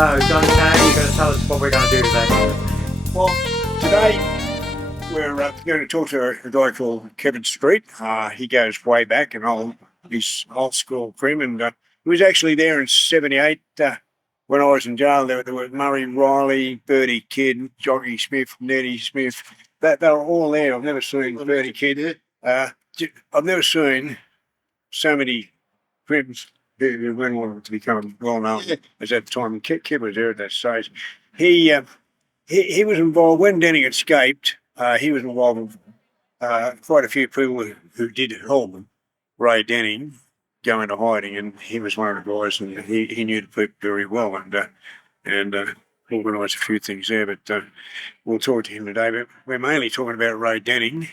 Johnny Kay, you're going to tell us what we're going to do today. Well, today we're going to talk to a guy called Kevin Street. He goes way back, and he's old school cream, and he was actually there in '78 when I was in jail. There were Murray Riley, Bertie Kidd, Jockey Smith, Nettie Smith. They were all there. I've never seen Bertie Kidd. I've never seen so many crims who went on to become well known as at the time. Kid was there at that stage. He was involved when Denning escaped. He was involved with quite a few people who did help Ray Denning go into hiding, and he was one of the guys, and he knew the people very well, and organised a few things there. But we'll talk to him today. But we're mainly talking about Ray Denning.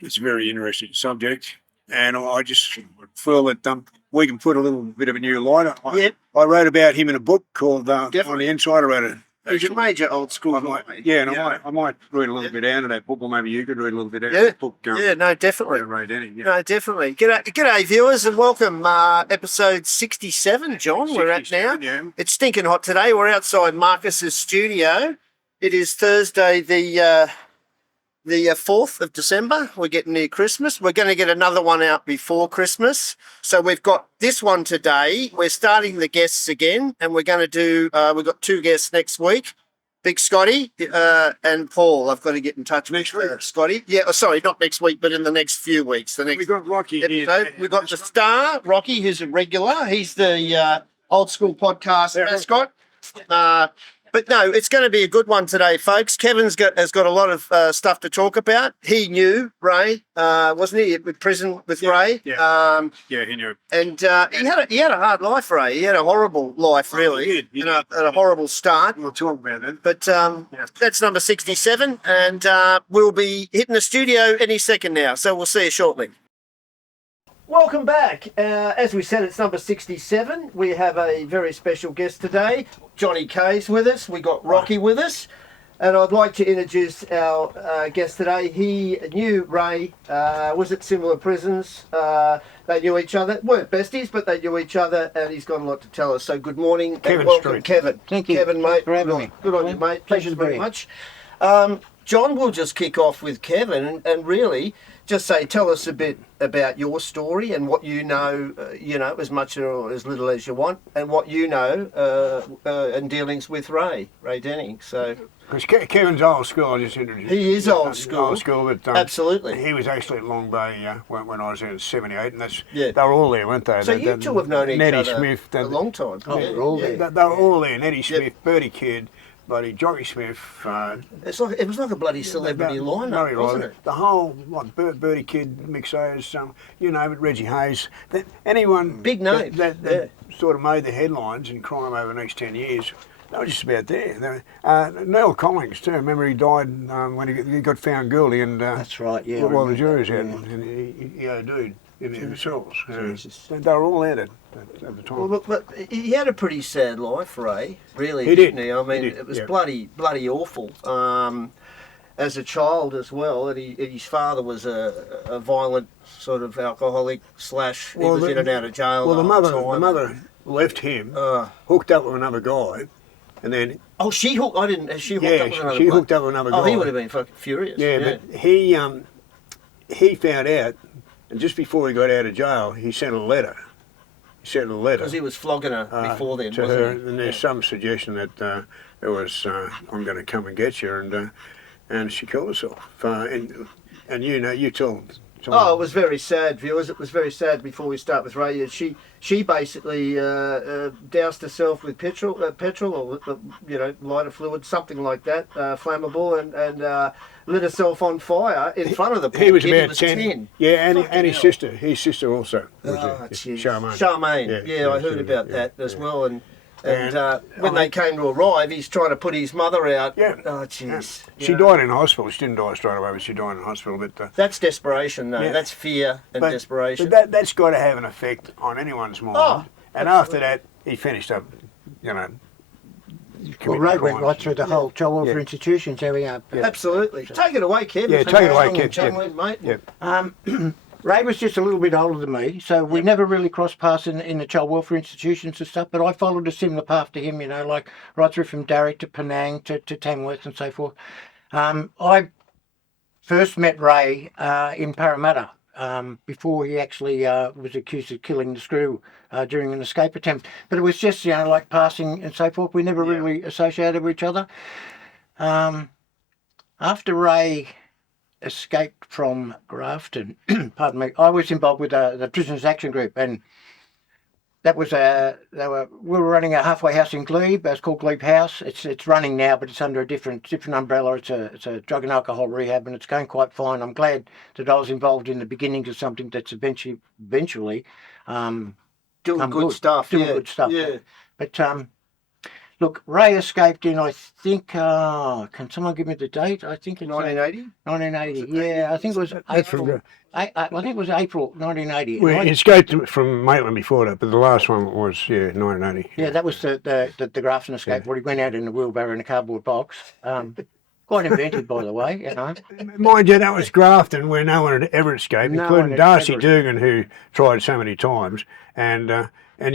It's a very interesting subject, and I just feel that we can put a little bit of a new light. I wrote about him in a book called On the Inside. I wrote it. He's a major old school. I might read a little bit out of that book, or maybe you could read a little bit out of that book. No, definitely. Ray Denning, No, definitely. G'day, viewers, and welcome. Episode 67, John, we're at now. Yeah. It's stinking hot today. We're outside Maccas' studio. It is Thursday, the 4th of December. We're getting near Christmas. We're going to get another one out before Christmas. So we've got this one today. We're starting the guests again, and we're going to do, we've got two guests next week. Big Scotty and Paul. I've got to get in touch with Scotty. Yeah, sorry, not next week, but in the next few weeks. We've got Rocky episode. We've got the star, Rocky, who's a regular. He's the Old School podcast mascot. But no, it's going to be a good one today, folks. Kevin's has got a lot of stuff to talk about. He knew Ray, wasn't he, with prison with Ray? Yeah, he knew. And he had a hard life, Ray. He had a horrible life, really. He did. And a horrible start. We'll talk about that. But that's number 67, and we'll be hitting the studio any second now. So we'll see you shortly. Welcome back. As we said, it's number 67. We have a very special guest today. Johnny Kay's with us. We got Rocky with us. And I'd like to introduce our guest today. He knew Ray, was at similar prisons. They knew each other. Weren't besties, but they knew each other, and he's got a lot to tell us. So good morning and welcome, Street. Kevin. Thank you. Kevin, mate. Good for having me. Good on you, mate. Pleasure Thanks to be very here. much. John, we'll just kick off with Kevin and really just say, tell us a bit about your story and what you know, as much or as little as you want, and what you know and dealings with Ray Denning. So, because Kevin's old school, I just introduced. He is old school. Old school, but absolutely. He was actually at Long Bay when I was there in '78, and they they were all there, weren't they? So you two have known each Nettie other Smith, a long time. We're all there. They were all there. Nettie Smith, Bertie Kidd, bloody Jockey Smith. It was like a bloody celebrity lineup, wasn't it? The whole Bertie Kidd, Mick Sayers, but Reggie Hayes. Anyone big name that sort of made the headlines in crime over the next 10 years. They were just about there. Neil Collins too. Remember, he died when he got found guilty, and that's right. Yeah. While the jury was out, and he OD'd in themselves. They were all at it at the time. Well, look, but he had a pretty sad life, Ray. Really, he didn't did. he? I mean, It was bloody awful. As a child as well, and his father was a violent sort of alcoholic / he was in and out of jail. Well, the mother left him, hooked up with another guy. And then she hooked. I didn't. She hooked up with another. She hooked up with another guy. Oh, he would have been fucking furious. Yeah, but he found out, and just before he got out of jail, he sent a letter. Because he was flogging her before then, to wasn't her, he? and there's some suggestion that it was I'm going to come and get you, and she killed herself. And you told. Oh, it was very sad, viewers. It was very sad. Before we start with Ray, she basically doused herself with petrol or lighter fluid, something like that, flammable, and lit herself on fire in front of the poor He was kid. about 10. Yeah, and his sister also was there. Charmaine. Yeah, I heard about that as well. And when they came to arrive, he's trying to put his mother out. Yeah. Oh, jeez. Yeah. She died in hospital. She didn't die straight away, but she died in hospital. But that's desperation, though. Yeah. That's fear and desperation. But that's got to have an effect on anyone's mind. Oh, and after that, he finished up, Well, Ray went right through the whole 12 institutions. There we are. Absolutely. Take it away, Kevin. Yeah, take it away, Kevin. Mate. Yeah. Ray was just a little bit older than me, so we never really crossed paths in the child welfare institutions and stuff, but I followed a similar path to him, you know, like right through from Darry to Penang to Tamworth and so forth. I first met Ray in Parramatta before he actually was accused of killing the screw during an escape attempt. But it was just, you know, like passing and so forth. We never really associated with each other. After Ray escaped from Grafton, pardon me, I was involved with the Prisoners Action Group, and that was we were running a halfway house in Glebe. It's called Glebe House. It's running now, but it's under a different umbrella. It's a drug and alcohol rehab, and it's going quite fine. I'm glad that I was involved in the beginnings of something that's eventually Doing good stuff. Doing good stuff. Yeah. But look, Ray escaped in, I think, can someone give me the date? I think it's 1980? 1980. Yeah, I think it was April. I think it was April 1980. We escaped from Maitland before that, but the last one was 1980. Yeah, that was the Grafton escape, where he went out in a wheelbarrow in a cardboard box. Quite invented, by the way, you know. Mind you, that was Grafton, where no one had ever escaped, No including one had Darcy ever- Dugan, who tried so many times, and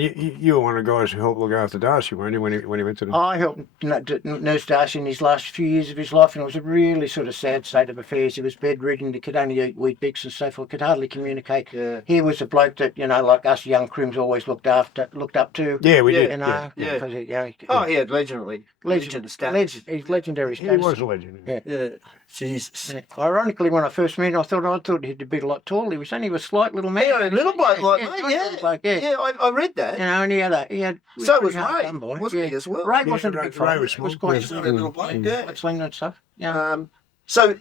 you were one of the guys who helped look after Darcy, weren't you, when he went to the... I helped nurse Darcy in his last few years of his life, and it was a really sort of sad state of affairs. He was bedridden, he could only eat Weet Bix and so forth, could hardly communicate. Yeah. He was a bloke that, you know, like us young crims always looked up to. Yeah, we Yeah, did. You know, yeah. because he, you know, Oh, he had legend status. he's legendary He status. was a legend. Yeah. Yeah. Jesus. Yeah. Ironically, when I first met him, I thought he'd be a lot taller. He was only a slight little man. Yeah, a little bloke like me, tiny little bloke, yeah. Yeah, I read that. You know, and he had. So was pretty hard Ray, done by. wasn't he, as well? Ray Yeah, wasn't a Ray- big fella. Ray was He was small, quite yeah. slim, Little bloke, yeah. quite slim and stuff. Yeah. So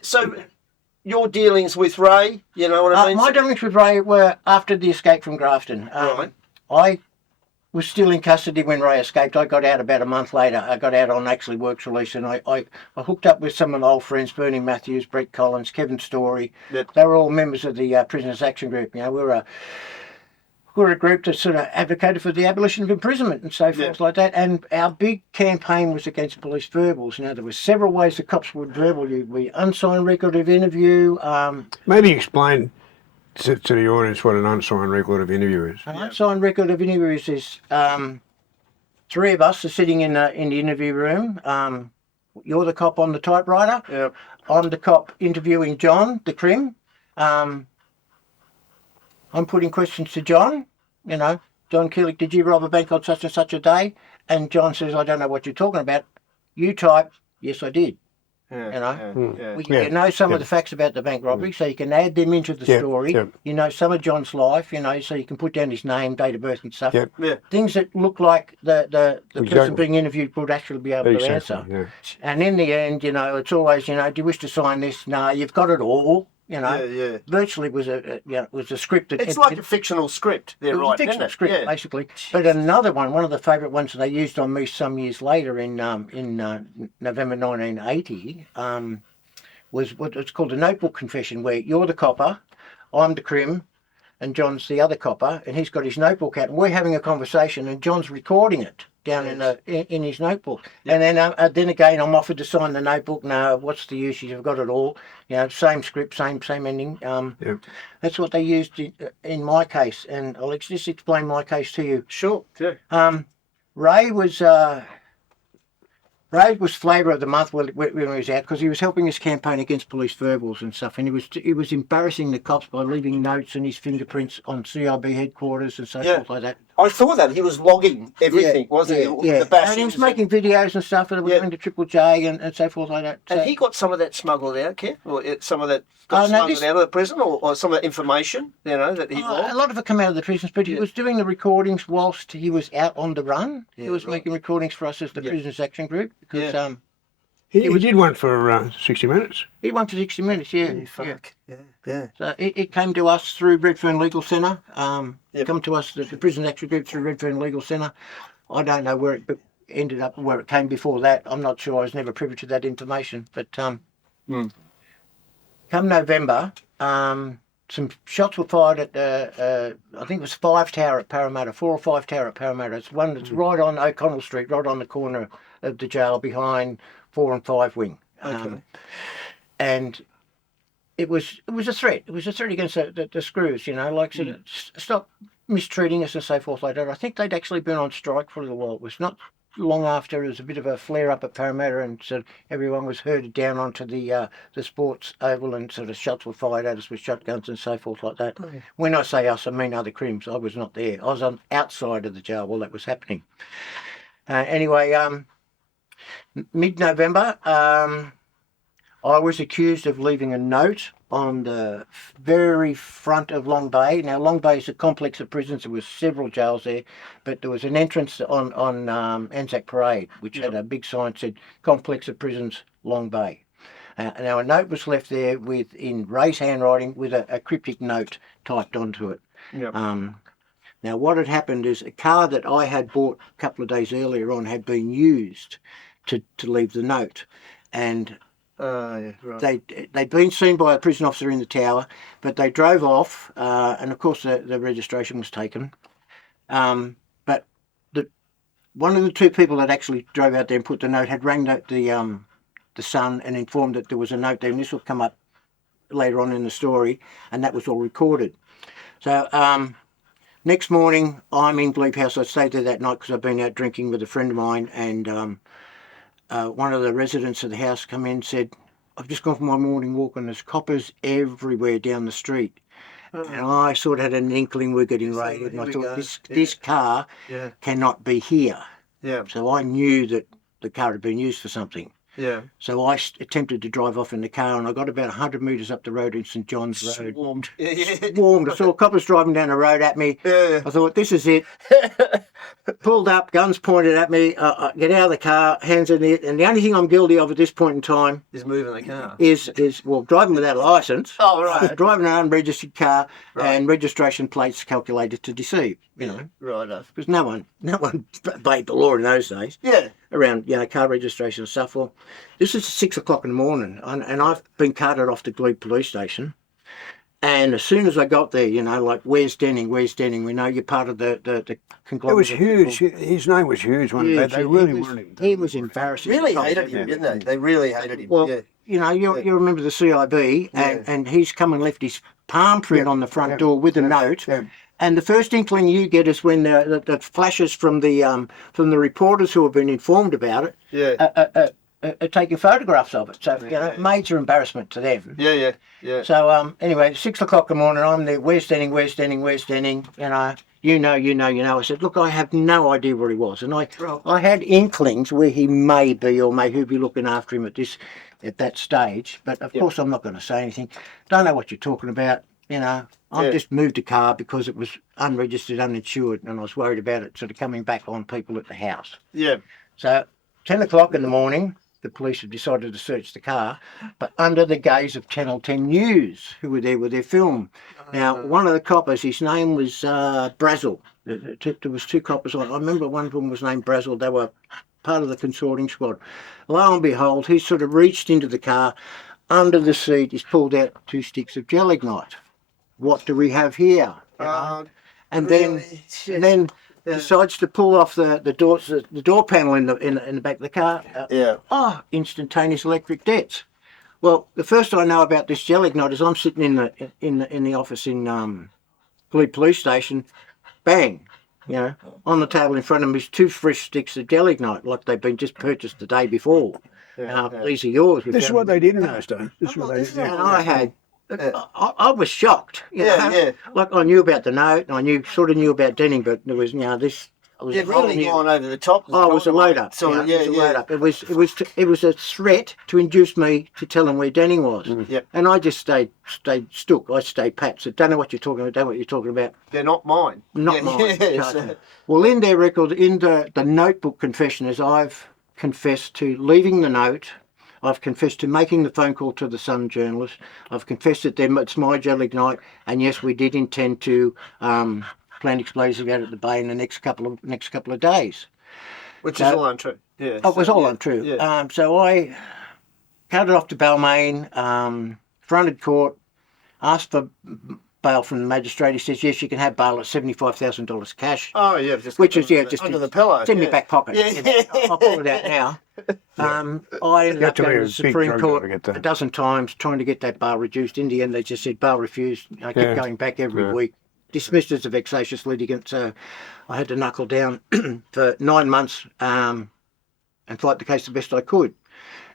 your dealings with Ray, you know what I mean? My dealings with Ray were after the escape from Grafton. Right. I was still in custody when Ray escaped. I got out about a month later. I got out on actually works release, and I hooked up with some of my old friends, Bernie Matthews, Brett Collins, Kevin Story. Yep. They were all members of the Prisoners Action Group. You know, we're a group that sort of advocated for the abolition of imprisonment and so forth like that. And our big campaign was against police verbals. You know, there were several ways the cops would verbal you. We unsigned record of interview. Maybe explain to the audience what an unsigned record of interview is. An unsigned record of interviews is three of us are sitting in the interview room. You're the cop on the typewriter. Yeah. I'm the cop interviewing John, the crim. I'm putting questions to John, you know, John Keelik, did you rob a bank on such and such a day? And John says, I don't know what you're talking about. You type, yes, I did. Yeah, You know? yeah. You know some of the facts about the bank robbery, so you can add them into the story. Yeah. You know some of John's life, you know, so you can put down his name, date of birth and stuff. Yep. Yeah. Things that look like the person Exactly. being interviewed would actually be able to answer. Yeah. And in the end, you know, it's always, you know, do you wish to sign this? No, you've got it all. You know, Yeah. virtually was a script. It's like a fictional script. They're It was right, a fictional isn't it? script, Yeah. basically. But another one of the favourite ones that they used on me some years later in November 1980 was what it's called a notebook confession, where you're the copper, I'm the crim, and John's the other copper, and he's got his notebook out, and we're having a conversation, and John's recording it down in his notebook. And then again, I'm offered to sign the notebook. No, what's the use? You've got it all. You know, same script, same ending. That's what they used in my case, and I'll just explain my case to you. Sure. Yeah. Ray was flavour of the month when he was out, because he was helping his campaign against police verbals and stuff, and he was embarrassing the cops by leaving notes and his fingerprints on CIB headquarters and so forth like that. I thought that he was logging everything, wasn't he? Yeah. The bashings And he was making videos and stuff, and it was going to Triple J and so forth like that. And So- he got some of that smuggled out, Kev? Or some of that got No, smuggled out of the prison? Or some of that information, you know, that he a logged? lot of it come out of the prisons, but he was doing the recordings whilst he was out on the run. Yeah, He was right. making recordings for us as the Prisoners Action Group, because He did one for 60 Minutes. he won for 60 minutes, yeah. Fuck. Yeah. So it came to us through Redfern Legal Centre. Come to us, the Prison Action Group, through Redfern Legal Centre. I don't know where it ended up, where it came before that. I'm not sure. I was never privy to that information. But come November, some shots were fired at I think it was 5 Tower at Parramatta, 4 or 5 Tower at Parramatta. It's one that's right on O'Connell Street, right on the corner of the jail behind 4 and 5 Wing. Okay. And it was a threat. It was a threat against the screws, like said, stop mistreating us and so forth like that. I think they'd actually been on strike for a little while. It was not long after. It was a bit of a flare up at Parramatta, and so everyone was herded down onto the sports oval, and sort of shots were fired at us with shotguns and so forth like that. Okay. When I say us, I mean other crims. I was not there. I was on outside of the jail while that was happening. Anyway, mid-November, I was accused of leaving a note on the very front of Long Bay. Now, Long Bay is a complex of prisons. There was several jails there, but there was an entrance on Anzac Parade, which had a big sign that said "Complex of Prisons, Long Bay." Now, a note was left there in Ray's handwriting with a cryptic note typed onto it. Yep. Now, what had happened is a car that I had bought a couple of days earlier on had been used to leave the note, and Yeah, right. they'd been seen by a prison officer in the tower, but they drove off, and of course the registration was taken. But one of the two people that actually drove out there and put the note had rang the Sun and informed that there was a note there, and this will come up later on in the story, and that was all recorded. So next morning, I'm in Glebe House. I stayed there that night because I'd been out drinking with a friend of mine, and one of the residents of the house come in and said, "I've just gone for my morning walk and there's coppers everywhere down the street." And I sort of had an inkling we're getting raided, and I thought, this car cannot be here. Yeah. So I knew that the car had been used for something. Yeah. So I attempted to drive off in the car, and I got about 100 metres up the road in St John's Road. Swarmed. Swarmed. I saw coppers driving down the road at me. Yeah. I thought, this is it. Pulled up, guns pointed at me. I get out of the car, hands in it, and the only thing I'm guilty of at this point in time Is moving the car. is driving without a licence. Oh, right. Driving an unregistered car, Right. and registration plates calculated to deceive. Right. Because no one obeyed the law in those days Yeah. around car registration and stuff. Well, this is 6 o'clock in the morning, and I've been carted off to Glebe Police Station. And as soon as I got there, like, where's Denning? Where's Denning? We know you're part of the conglomerate. It was huge. His name was huge. They really wanted him. He was embarrassing. Really hated him, didn't they? They really hated him. Well, yeah. you remember the CIB, and he's come and left his palm print on the front door with a note. Yeah. And the first inkling you get is when the flashes from the reporters who have been informed about it are taking photographs of it. So, major embarrassment to them. Yeah. So, anyway, 6 o'clock in the morning, I'm there, where's Denning? Where's Denning? Where's Denning? You know. I said, look, I have no idea where he was. And I had inklings where he may be, or may who be looking after him at that stage. But, of course, I'm not going to say anything. Don't know what you're talking about. I just moved a car because it was unregistered, uninsured, and I was worried about it sort of coming back on people at the house. Yeah. So 10 o'clock in the morning, the police have decided to search the car, but under the gaze of Channel 10 News, who were there with their film. Now, one of the coppers, his name was Brazel. There was two coppers on. I remember one of them was named Brazel. They were part of the consorting squad. Lo and behold, he sort of reached into the car. Under the seat, he's pulled out 2 sticks of gelignite. What do we have here? And then decides to pull off the door panel in the back of the car. Instantaneous electric deaths. Well, the first I know about this gelignite is I'm sitting in the office in Glebe Police Station. Bang, on the table in front of me is 2 fresh sticks of gelignite, like they've been just purchased the day before. These are yours. This is what they did in those days. And I had. I was shocked. Like, I knew about the note, and I sort of knew about Denning, but there was this. Really gone over the top. I was a load up. So It was a threat to induce me to tell him where Denning was. And I just stayed stuck. I stayed pat. So don't know what you're talking about. Don't know what you're talking about. They're not mine. Not mine. Well, in their record, in the notebook confession, is I've confessed to leaving the note. I've confessed to making the phone call to the Sun journalist. I've confessed that it's my gelignite, and yes, we did intend to plant explosives out at the bay in the next couple of days. Which is all untrue. Yeah. It was all untrue. Yeah. So I carted off to Balmain, fronted court, asked for bail from the magistrate. He says, yes, you can have bail at $75,000 cash. Oh yeah, just Which keep is, it yeah, under the- just under the pillow. It's in my back pocket. Yeah. You know, I'll pull it out now. I ended Got up to be going a to the big Supreme drug Court dealer to get that. a dozen times trying to get that bail reduced. In the end, they just said bail refused. I kept Yeah. going back every Yeah. week. Dismissed as a vexatious litigant, so I had to knuckle down for 9 months and fight the case the best I could.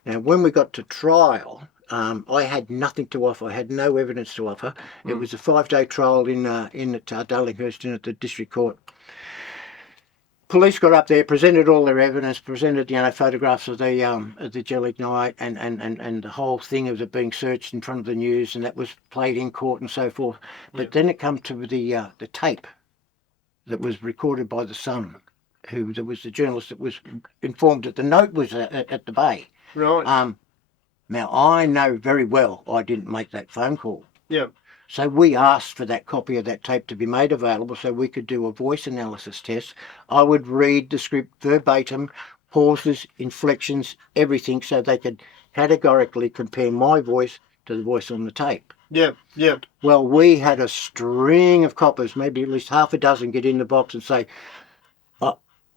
Now, when we got to trial, I had nothing to offer. I had no evidence to offer. It was a 5-day trial in at Darlinghurst and at the district court. Police got up there, presented all their evidence, presented photographs of the gel ignite and the whole thing of it being searched in front of the news, and that was played in court and so forth. But then it come to the tape that was recorded by the Sun, who there was the journalist that was informed that the note was at the Bay. Right. Now I know very well I didn't make that phone call. Yeah. So we asked for that copy of that tape to be made available so we could do a voice analysis test. I would read the script verbatim, pauses, inflections, everything, so they could categorically compare my voice to the voice on the tape. Yeah. Yeah. Well, we had a string of coppers, maybe at least half a dozen, get in the box and say,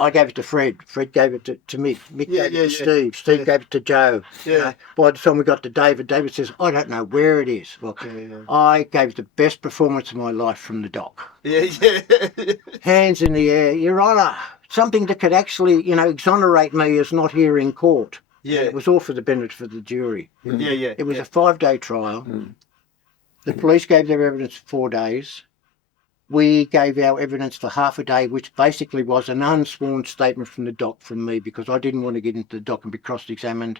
I gave it to Fred. Fred gave it to Mick. Mick gave it to Steve. Steve gave it to Joe. Yeah. By the time we got to David, David says, I don't know where it is. Well, I gave the best performance of my life from the dock. Yeah. Yeah. Hands in the air, Your Honour. Something that could actually, exonerate me as not here in court. Yeah. And it was all for the benefit of the jury. Yeah. Yeah. It was a 5-day trial. The police gave their evidence for 4 days. We gave our evidence for half a day, which basically was an unsworn statement from the dock from me, because I didn't want to get into the dock and be cross-examined,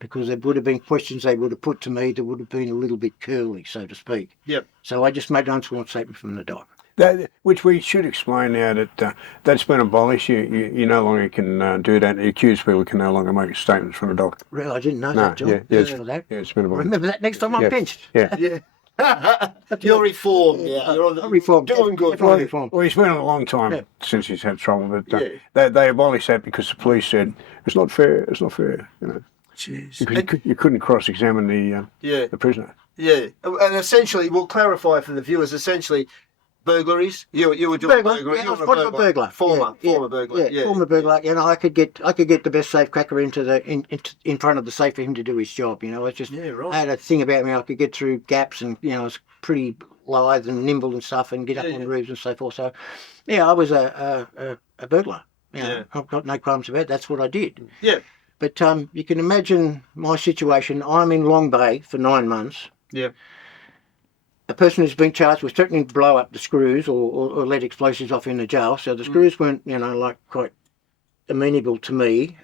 because there would have been questions they would have put to me that would have been a little bit curly, so to speak. Yep. So I just made an unsworn statement from the dock. Which we should explain now that that's been abolished. You no longer can do that. The accused people can no longer make statements from the dock. Really, I didn't know that, John. Yeah, Thanks for that. Yeah, it's been abolished. Remember that next time I'm Yeah. pinched. Yeah. Yeah. You're reformed. Yeah. You're on the, Reformed. doing good. Definitely reformed. Well, he's been on a long time since he's had trouble, but they abolished that because the police said it's not fair. It's not fair. Jeez. Because you couldn't cross-examine the prisoner. Yeah, and essentially, we'll clarify for the viewers. Essentially, burglaries. You were doing burglary. Yeah, You I was were part of a burglar. Former burglar. Yeah, former burglar. I could get the best safecracker in front of the safe for him to do his job. I just I had a thing about me. I could get through gaps, and I was pretty lithe and nimble and stuff, and get up on roofs and so forth. So, I was a burglar. I've got no qualms about it. That's what I did. Yeah. But you can imagine my situation. I'm in Long Bay for 9 months. Yeah. A person who's been charged with threatening to blow up the screws or let explosives off in the jail. So the screws weren't, quite amenable to me.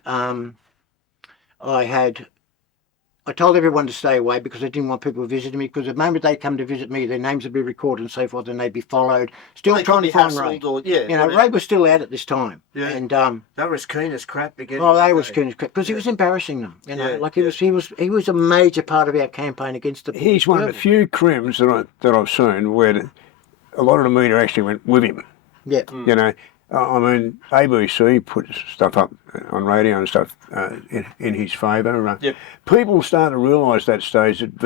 I told everyone to stay away because I didn't want people visiting me, because the moment they come to visit me, their names would be recorded and so forth, and they'd be followed. Still trying to find Ray. Ray was still out at this time. Yeah. And they were as keen as crap again. Oh, they were as keen as crap because he was embarrassing them. He was a major part of our campaign against the. He's one of the few crims that I've seen where a lot of the media actually went with him. Yeah. I mean, ABC put stuff up on radio and stuff in his favour. People started to realise that stage that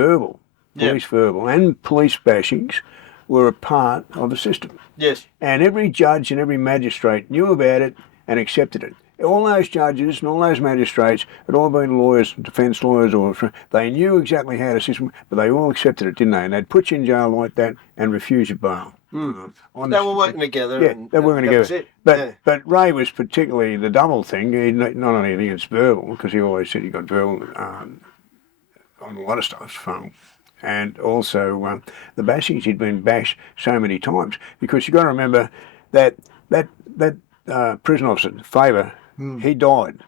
police verbal and police bashings were a part of the system. Yes. And every judge and every magistrate knew about it and accepted it. All those judges and all those magistrates had all been lawyers, defence lawyers, they knew exactly how the system, but they all accepted it, didn't they? And they'd put you in jail like that and refuse you bail. They were working together. Yeah, they were working together. But Ray was particularly the double thing. He not only against verbal, because he always said he got verbal on a lot of stuff, and also the bashings. He'd been bashed so many times, because you've got to remember that prison officer, Faber, he died.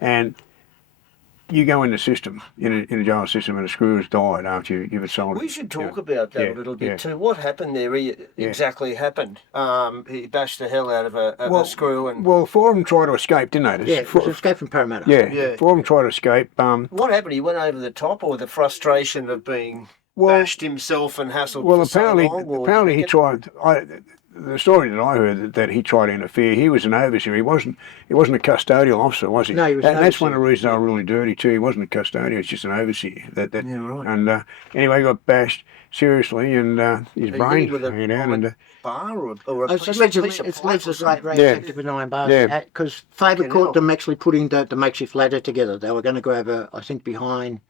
And you go in the system, in a jail system, and a screw has died after you've assaulted. We should talk about that a little bit too. What happened there exactly happened? He bashed the hell out of a screw. Well, four of them tried to escape, didn't they? Escape from Parramatta. Yeah, four of them tried to escape. What happened? He went over the top, or the frustration of being bashed himself and hassled for so long? Apparently he tried. the story that I heard that he tried to interfere. He was an overseer. He wasn't a custodial officer, was he? No, he was an And that's one of the overseer. reasons they were really dirty too. He wasn't a custodian. He was just an overseer. Yeah, right. And anyway, he got bashed seriously, and his brain with a hanging out. And bar or a It's piece allegedly, of it's pipe or allegedly something. radioactive with iron bars. Yeah. Because Faber Fucking caught hell. them actually putting the makeshift ladder together. They were going to go over, I think, behind.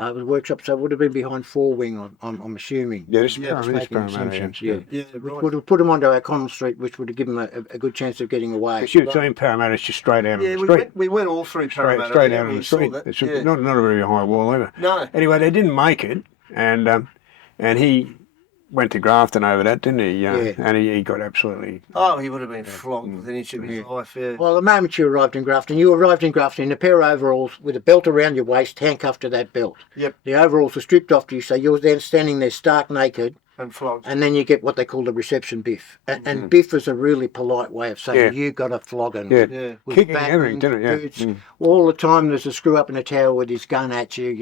It was a workshop, so it would have been behind Four Wing. I'm assuming. yeah, this Yeah, this making Parramatta, assumptions, yeah. Yeah, Which right. would have put them onto O'Connell Street, which would have given them a good chance of getting away. You should have seen Parramatta. It's just straight out on Yeah, the we street. went all through Parramatta. Straight yeah, out on we the saw street. that. It's Yeah. not a very high wall either. No. Anyway, they didn't make it, and he went to Grafton over that, didn't he? Yeah. And he got absolutely. Oh, he would have been flogged with an inch of his life, yeah. Well, the moment you arrived in Grafton in a pair of overalls with a belt around your waist, handcuffed to that belt. Yep. The overalls were stripped off to you, so you're then standing there stark naked, And flogged. and then you get what they call the reception biff. And biff is a really polite way of saying Yeah. you got a flogging. Yeah. Yeah. With Kicking batons, everything, didn't it? Yeah. boots. All the time there's a screw up in a tower with his gun at you,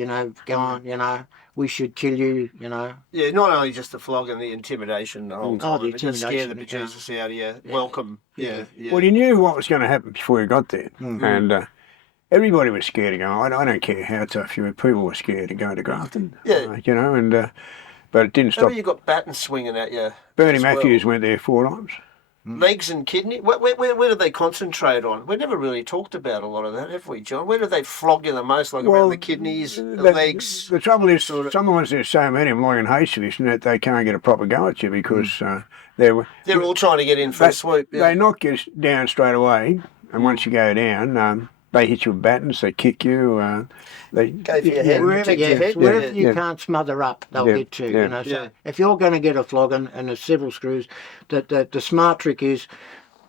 go on, we should kill you, Yeah, not only just the flogging, the intimidation the whole time. Oh, the It just scare the intimidation, yeah. bejesus out of you. Welcome. Yeah. Well, you knew what was going to happen before you got there, and everybody was scared to go. I don't care how tough you were. People were scared to go to Grafton. Yeah. But it didn't stop. You got batons swinging at you. Bernie as well. Matthews went there 4 times. Legs and kidney. Where do they concentrate on? We never really talked about a lot of that, have we, John? Where do they flog you the most? Like around the kidneys, the legs? The trouble is, sometimes there's so many of them, like in Hastings, that they can't get a proper go at you because They're all trying to get in for a swoop. Yeah. they knock you down straight away, and once you go down, they hit you with batons, they kick you. They Go for your head. Wherever, Protect your head. wherever Yeah. you Yeah. can't smother up, they'll Yeah. get to. Yeah. So Yeah. if you're going to get a flogging, and there's several screws, the smart trick is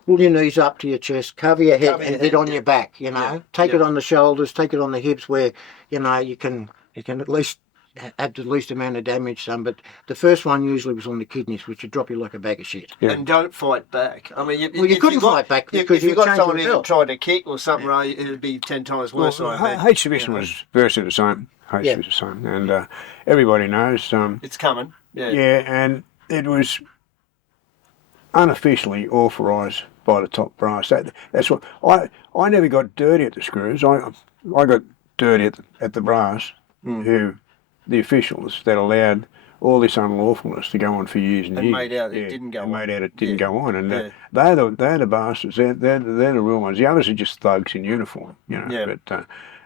pull your knees up to your chest, cover your head, Cover your and get head, on yeah. your back. Take it on the shoulders, take it on the hips, where you can at least have the least amount of damage. But the first one usually was on the kidneys, which would drop you like a bag of shit. Yeah. And don't fight back. I mean, You couldn't fight back because if you you were got changing someone the who belt. tried to kick or something, right, it'd be 10 times worse. I bet. H Division was virtually the same. Yeah. Was the same, and everybody knows. It's coming. Yeah. Yeah, and it was unofficially authorised by the top brass. That's what I never got dirty at the screws. I got dirty at the brass, who the officials that allowed all this unlawfulness to go on for years and And years. made out it didn't go and on. made out it didn't Yeah. go on, and Yeah. they're the bastards. They're the real ones. The others are just thugs in uniform, Yeah. But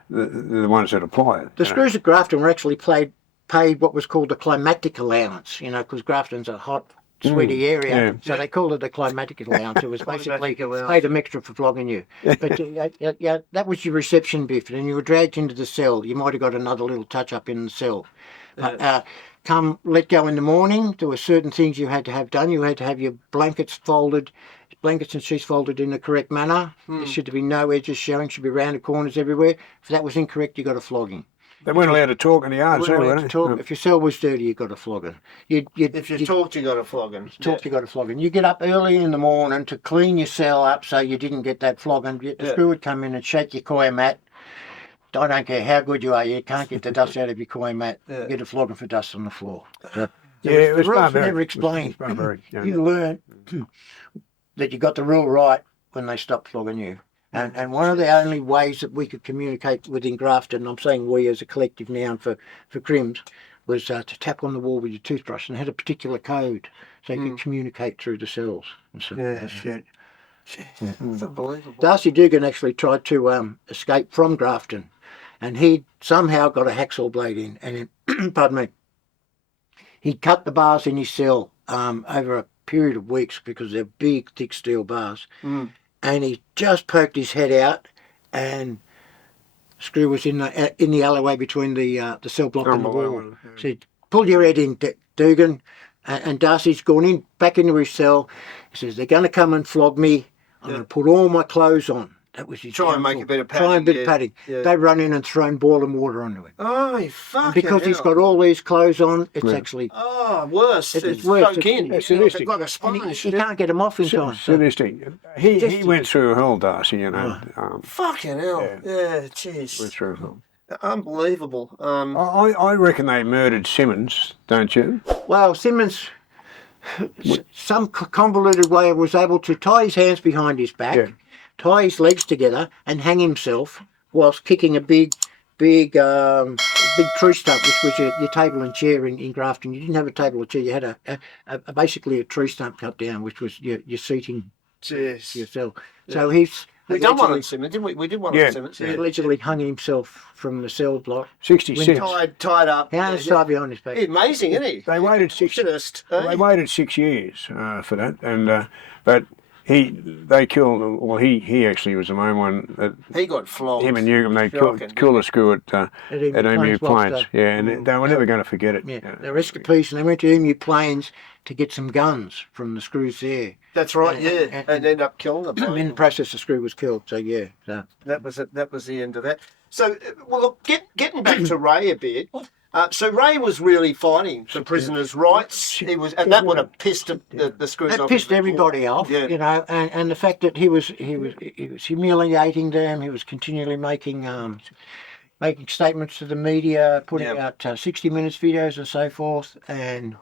they're the ones that apply it. The you know. screws at Grafton were actually paid what was called a climatic allowance, because Grafton's a hot, sweaty area, yeah. so they called it a climatic allowance. It was basically Climatic allowance. paid them extra for flogging you. But that was your reception biff, and you were dragged into the cell. You might have got another little touch up in the cell. But come let go in the morning, there were certain things you had to have done. You had to have your blankets and sheets folded in the correct manner. There should be no edges showing, should be rounded corners everywhere. If that was incorrect, you got a flogging. They weren't allowed to talk in the yard, You too, weren't allowed were to they? talk. If your cell was dirty, you got a flogging. If you talked, you got a flogging. Talk, you got a flogging. You get up early in the morning to clean your cell up so you didn't get that flogging. The screw would come in and shake your coir mat. I don't care how good you are, you can't get the dust out of your coir mat. Yeah. Get a flogging for dust on the floor. Yeah, it was the rules were barbaric. never explained. It was barbaric, yeah. You learn that you got the rule right when they stopped flogging you. And one of the only ways that we could communicate within Grafton, I'm saying we as a collective noun for Crims, was to tap on the wall with your toothbrush, and had a particular code so you could communicate through the cells. And so, Yeah, shit. It's unbelievable. Darcy Dugan actually tried to escape from Grafton, and he somehow got a hacksaw blade in, and pardon me, he cut the bars in his cell over a period of weeks because they're big, thick steel bars, and he just poked his head out, and the screw was in the alleyway between the cell block and the wall. So he pulled your head in, Dugan, and Darcy's gone in back into his cell. He says, they're going to come and flog me. I'm going to put all my clothes on. That was his Try and make downfall. a bit of Try and padding, bit of yeah, padding. yeah. They run in and thrown boiling water onto him. Oh, you fucking And because he's hell. got all these clothes on, it's actually... Oh, worse. It's worse. Soak in. It's Yeah, sadistic. like a And sponge. you can't get them off in time. Sadistic. He went through hell, Darcy, Fucking hell. Yeah. Yeah, went jeez. through hell. Unbelievable. I reckon they murdered Simmons, don't you? Well, Simmons some convoluted way was able to tie his hands behind his back, Yeah. tie his legs together, and hang himself whilst kicking a big tree stump, which was your table and chair in Grafton. You didn't have a table or chair; you had a basically a tree stump cut down, which was your seating Jeez. yourself. So he's We done one allegedly- on Simmons, didn't we? We did one Yeah. on Simmons. he allegedly hung himself from the cell block. 66. Tied up. Hands tied behind his back. Amazing, isn't he? They waited 6 Opportunist, Well, they eh? waited 6 years for that, and but they killed. Well, he actually was the main one. That, He got flogged. him and Newcomb, they Shocking. killed a screw at Emu Emu Plains whilst, Plains. Yeah, and they were never going to forget it. Yeah, they were escapees, and they went to Emu Plains to get some guns from the screws there. That's right, And- yeah. and- And ended up killing them. And in the process, the screw was killed. So yeah, so That was it. That was the end of that. So, well, look, getting back to Ray a bit. So Ray was really fighting for prisoners' rights. He was, and that would have pissed the screws that off. pissed everybody off, Yeah. you know. And the fact that he was humiliating them. He was continually making statements to the media, putting out 60 Minutes videos and so forth, and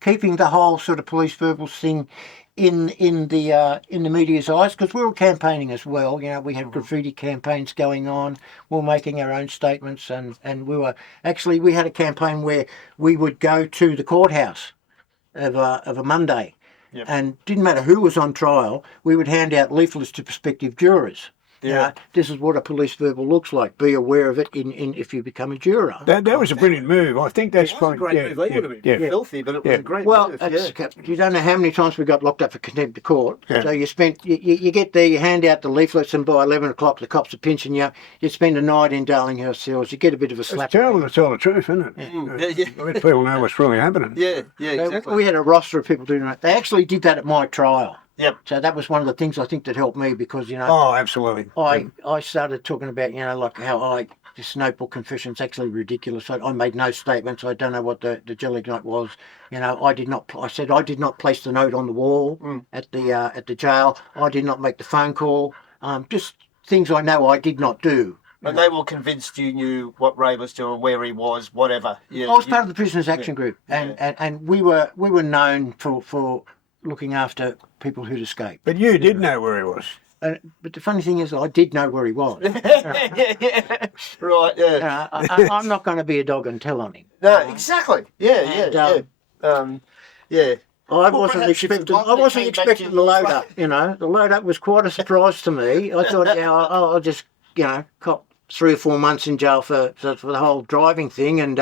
keeping the whole sort of police verbals thing in the media's eyes, because we were campaigning as well. You know, we had graffiti campaigns going on. We were making our own statements, and we had a campaign where we would go to the courthouse of a Monday, and didn't matter who was on trial, we would hand out leaflets to prospective jurors. Yeah. This is what a police verbal looks like. Be aware of it in if you become a juror. That was a brilliant move. I think that's It was a probably great yeah, move. They would have been yeah. filthy, but it was a great Well, move. you don't know how many times we got locked up for contempt of court. Yeah. So you get there, you hand out the leaflets, and by 11 o'clock the cops are pinching you. You spend a night in Darlinghurst cells. You get a bit of a slap. It's terrible to tell the truth, isn't it? Yeah. Let people know what's really happening. Yeah, So exactly. we had a roster of people doing that. They actually did that at my trial. Yep. So that was one of the things I think that helped me, because you know Oh, absolutely. I started talking about, you know, like how this notebook confession's actually ridiculous. I made no statements. I don't know what the jelly night was. You know, I said I did not place the note on the wall at the jail. I did not make the phone call. Just things I know I did not do. And they were convinced you knew what Ray was doing, where he was, whatever. Yeah, I was part of the Prisoners Action Group, and we were known for looking after people who'd escaped. But you did know where he was. But the funny thing is, I did know where he was. Right, yeah. I'm not going to be a dog and tell on him. No, exactly. Yeah, And, yeah. I wasn't perhaps you've expecting. I forgotten it wasn't came back expecting to the you. load up. You know, the load up was quite a surprise to me. I thought, I'll just, you know, cop 3 or 4 months in jail for the whole driving thing, and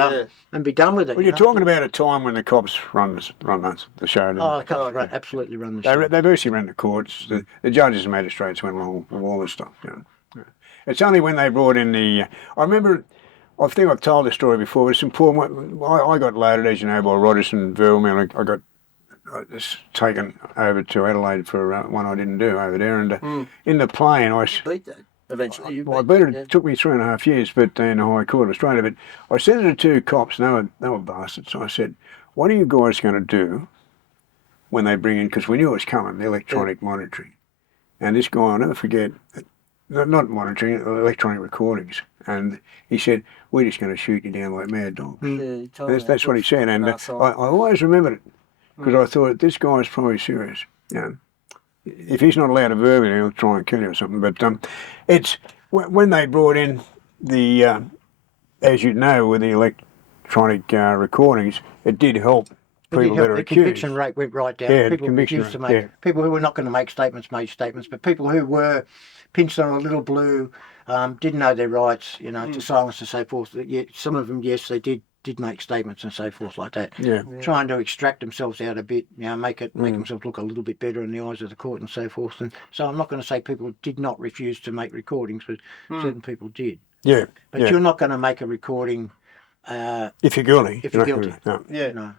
be done with it. Well, you you're know? talking about a time when the cops run the show. didn't Oh, they? the cops absolutely run the show. They basically ran the courts. The judges and magistrates went along with all this stuff. You know. Yeah. It's only when they brought in the. I remember. I think I've told this story before. But it's important. I got loaded, as you know, by Rogerson Verwell. I got taken over to Adelaide for one I didn't do over there, and in the plane I. Beat that eventually. You Well, I beat beat that, it. yeah. It took me 3.5 years, but in the High Court of Australia. But I said to the 2 cops, and they were bastards. So I said, "What are you guys going to do when they bring in?" Because we knew it was coming, the electronic monitoring. And this guy, I'll never forget, not monitoring, electronic recordings. And he said, "We're just going to shoot you down like mad dogs." Yeah, you told me That's what he said, and I always remembered it because I thought this guy's probably serious. You know, if he's not allowed to verbally, he'll try and kill you or something. But it's when they brought in the, as you know, with the electronic recordings, it did help people that are the accused. conviction rate went right down. Yeah, the people conviction refused to rate, make yeah. people who were not going to make statements made statements, but people who were pinched on a little blue, didn't know their rights, you know, to silence and so forth. Yeah, some of them, yes, they did make statements and so forth like that. Yeah. Trying to extract themselves out a bit, you know, make themselves look a little bit better in the eyes of the court and so forth. And so I'm not going to say people did not refuse to make recordings, but certain people did. Yeah, But yeah. you're not going to make a recording. If you're guilty. If you're not guilty. gonna- no. Yeah, No.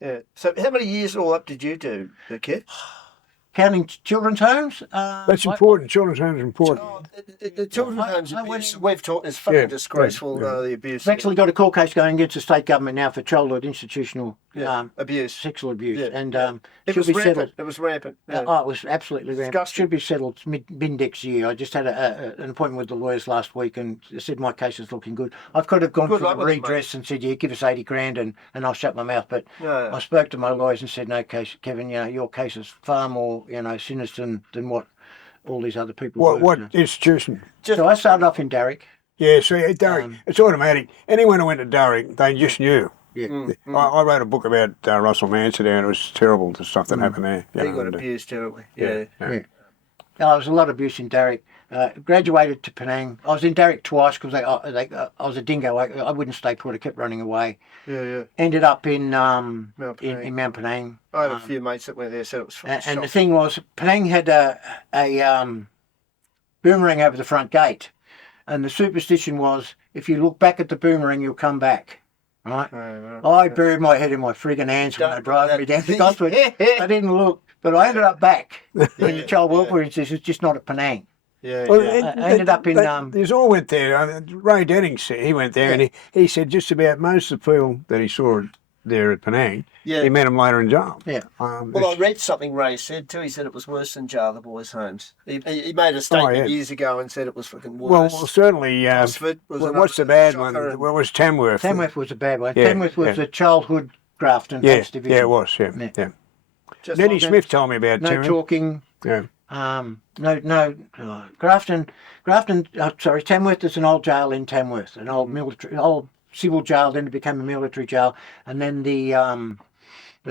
yeah. So how many years all up did you do, Kev? Counting children's homes. That's important. Children's homes are important. The children's homes, I went we've taught is fucking Yeah, disgraceful, yeah. the abuse. We've actually got a court case going against the state government now for childhood institutional abuse. sexual abuse, Yeah, and It should was be rampant. settled. It was rampant. Yeah. Oh, it was absolutely rampant. Disgusting. Should be settled mid-next year. I just had an appointment with the lawyers last week, and they said my case is looking good. I could have gone Good for luck the with it, mate. redress and said, "Yeah, give us 80 grand," and I'll shut my mouth. But Yeah. I spoke to my lawyers and said, "No, Kevin, your case is far more sinister than what all these other people." What institution? So I started off in Darrick. Yeah, so Darrick, it's automatic. Anyone who went to Darrick, they just knew. Yeah. I wrote a book about Russell Manser there, and it was terrible, the stuff that happened there. He got abused terribly. Yeah. Yeah. There was a lot of abuse in Darrick. Graduated to Penang. I was in Darrick twice because I was a dingo. I wouldn't stay put. I kept running away. Yeah. Ended up in Mount Penang. in Mount Penang. I had a few mates that went there, said it was fucking And the shocking. thing was, Penang had a boomerang over the front gate, and the superstition was, if you look back at the boomerang, you'll come back. Right? I buried my head in my friggin' hands when they drove me down to Gosford. I didn't look, but I ended up back in the child welfare institute. It's just not at Penang. Yeah. Well, I ended up in They all went there. Ray Denning said he went there, and he said just about most of the people that he saw there at Penang, he met them later in jail. Yeah. Well, I read something Ray said too. He said it was worse than jail, the boys' homes. He made a statement years ago and said it was fucking worse. Well, certainly. Gosford was What's the bad shocker one? and- Well, it was Tamworth. Tamworth was a bad one. Yeah, Tamworth was the childhood graft and Bates division. Yeah, it was. Yeah. Just Nettie like that. Smith told me about No Tamworth. talking. Yeah. Grafton. Sorry, Tamworth is an old jail in Tamworth, an old old civil jail. Then it became a military jail, and then the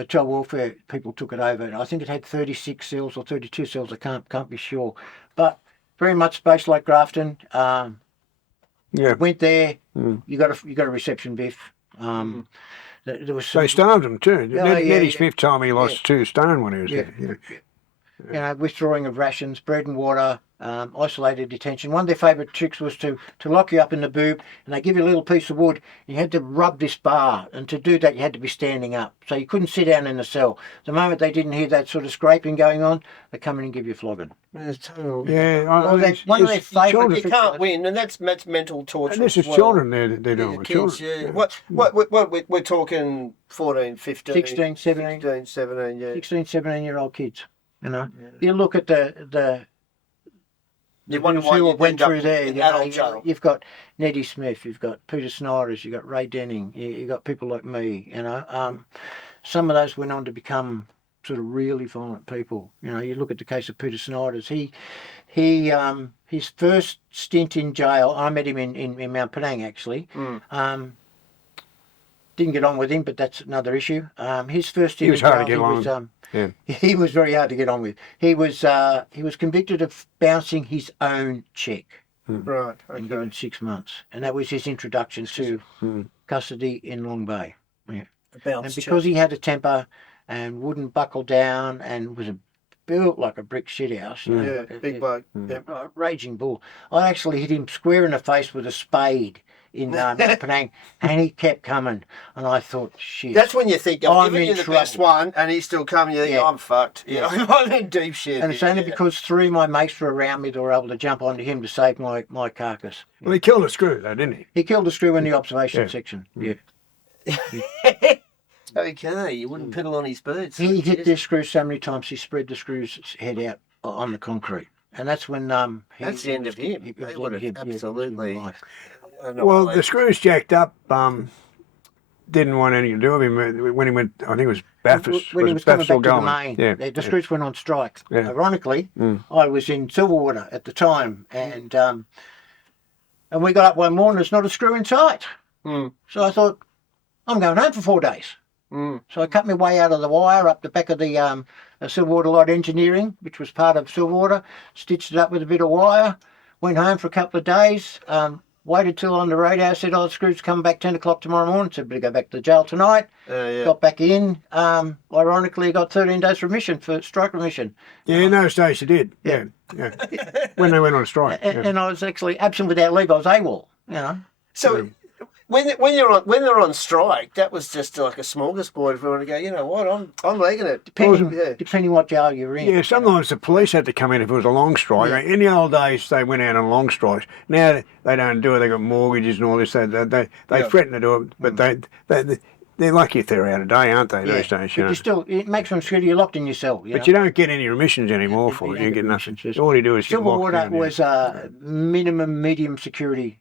child welfare people took it over. And I think it had 36 cells or 32 cells. I can't be sure, but very much space like Grafton. Went there. You got a reception biff. There was some, They starved him too. Nettie yeah. Smith told me he lost 2 stone when he was there. withdrawing of rations, bread and water, isolated detention. One of their favourite tricks was to lock you up in the boob, and they give you a little piece of wood. You had to rub this bar, and to do that you had to be standing up. So you couldn't sit down in the cell. The moment they didn't hear that sort of scraping going on, they come in and give you a flogging. Yeah, One of their favourite children. You can't win, and that's mental torture. And this is as well. children they're doing Yeah, with kids, children. yeah. What we're talking 14, 15, 16, 17. 16, 17, yeah. 16, 17-year-old kids. You look at the You wonder why who you went end up through there. in adult jail. You've got Nettie Smith, you've got Peter Snyders, you've got Ray Denning, you've got people like me. Some of those went on to become sort of really violent people. You look at the case of Peter Snyders. His first stint in jail, I met him in Mount Penang actually. Didn't get on with him, but that's another issue. His first stint He was in jail, hard to get along with. he was very hard to get on with. He was convicted of bouncing his own cheque Right. and given 6 months, and that was his introduction to custody in Long Bay. Yeah. And because he had a temper and wouldn't buckle down and was built like a brick shithouse. Big bug. A raging bull. I actually hit him square in the face with a spade in Mount Penang, and he kept coming. And I thought, shit. That's when you think, I'm I'm giving in you the best trouble. one, and he's still coming. You think, I'm fucked. Yeah, I'm in deep shit. And it's only because 3 of my mates were around me that were able to jump onto him to save my carcass. Well, he killed a screw though, didn't he? He killed a screw in the observation section. Yeah. Okay, you wouldn't piddle on his birds. He hit this screw so many times he spread the screw's head out on the concrete. And that's when That's the end of him. He They was would have him, absolutely. life. Well, the screws jacked up. Didn't want anything to do with him when he went. I think it was Bathurst. When he was coming back to the main, Yeah. the screws went on strike. Yeah. Ironically, I was in Silverwater at the time, and we got up one morning. There's not a screw in sight. So I thought, I'm going home for 4 days. So I cut my way out of the wire up the back of the Silverwater Light Engineering, which was part of Silverwater, stitched it up with a bit of wire, went home for a couple of days, waited till on the radio, said, the screws come back 10 o'clock tomorrow morning, said, better go back to the jail tonight. Got back in, ironically got 13 days remission for strike remission. Yeah, in those days you did. Yeah. When they went on strike. And I was actually absent without leave, I was AWOL, So when they're on strike, that was just like a smorgasbord for everyone to go, you know what, I'm legging it. Depending what jail you're in. Yeah, sometimes the police had to come in if it was a long strike. In the old days, they went out on long strikes. Now they don't do it. They got mortgages and all this. They threaten to do it, but they're lucky if they're out a day, aren't they, Yeah, these days? but You know? you still, it makes them security. You're locked in your cell. But you don't get any remissions anymore for it. You get nothing. All you do is get locked Silverwater down. was minimum medium security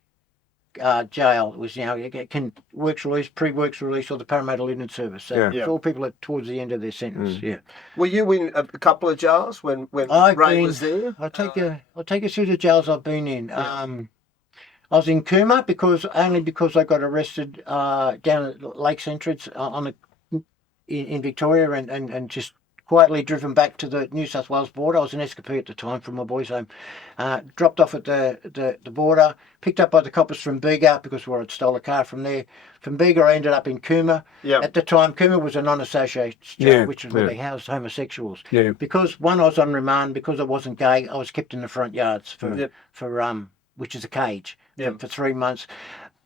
jail. It was, you know, it can works release, pre-works release, or the Parramatta Linen Service. So it's all people at towards the end of their sentence. Yeah. Were you in a couple of jails when Ray was there? I'll take you through the jails I've been in. I was in Cooma because I got arrested down at Lakes Entrance in Victoria and just quietly driven back to the New South Wales border. I was in Escapee at the time from my boys' home. Dropped off at the border, picked up by the coppers from Bega because I'd stole a car from there. From Bega I ended up in Cooma. At the time Cooma was a non-associated jail, which is where they housed homosexuals. Because one, I was on remand, because I wasn't gay, I was kept in the front yards for which is a cage. For 3 months.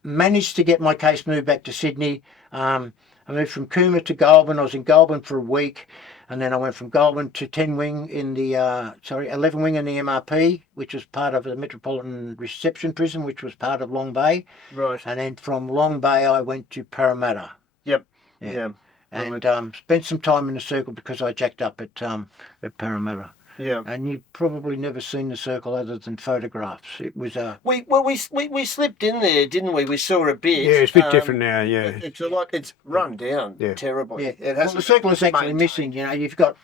Managed to get my case moved back to Sydney. I moved from Cooma to Goulburn. I was in Goulburn for a week, and then I went from Goulburn to 11 wing in the MRP, which was part of the Metropolitan Reception Prison, which was part of Long Bay. Right. And then from Long Bay I went to Parramatta. And spent some time in the circle because I jacked up at Parramatta. Yeah. And you've probably never seen the circle other than photographs. It was we slipped in there, didn't we? We saw a bit. Yeah, it's a bit different now. Yeah, it's run down terribly. Yeah. It has the circle is actually missing. You know, you've got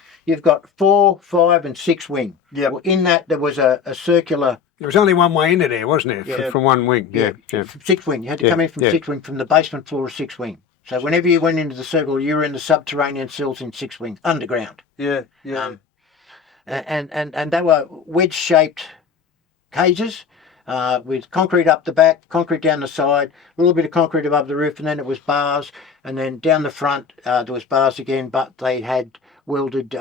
4, 5, and 6 wing. Yeah. Well, in that there was a circular. There was only one way into there, wasn't there? From one wing. From 6 wing. You had to come in from 6 wing, from the basement floor of 6 wing. So whenever you went into the circle, you were in the subterranean cells in 6 wing, underground. Yeah. And they were wedge-shaped cages with concrete up the back, concrete down the side, a little bit of concrete above the roof, and then it was bars. And then down the front, there was bars again, but they had welded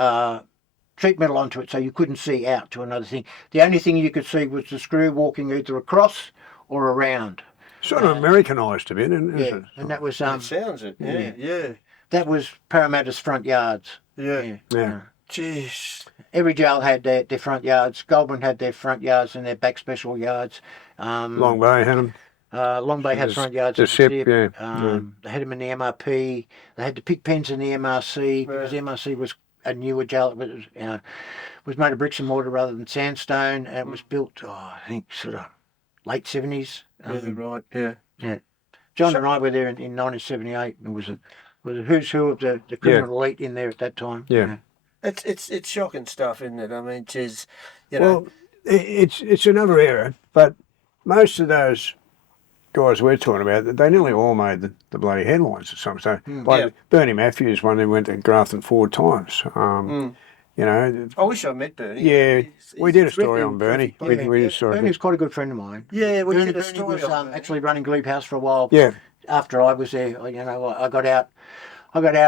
sheet metal onto it, so you couldn't see out to another thing. The only thing you could see was the screw walking either across or around. Sort of Americanised a bit, isn't it? And that was... it sounds it, yeah. That was Parramatta's front yards. Yeah. Jeez. Every jail had their front yards. Goulburn had their front yards and their back special yards. Long Bay had them. Long Bay had front yards. The SIP, They had them in the MRP. They had the pig pens in the MRC because the MRC was a newer jail. It was made of bricks and mortar rather than sandstone, and it was built, I think, sort of late 70s. Yeah. John and I were there in 1978. It was a who's who of the criminal elite in there at that time. Yeah. It's shocking stuff, isn't it? I mean, it's Well, it's another era, but most of those guys we're talking about, they nearly all made the bloody headlines at some stage. Like Bernie Matthews, one who went to Grafton 4 times. You know, I wish I met Bernie. Yeah, we did a story on Bernie. We did a story. Bernie's quite a good friend of mine. Yeah, we Bernie did a story. was actually running Glebe House for a while. Yeah. After I was there, you know, I got out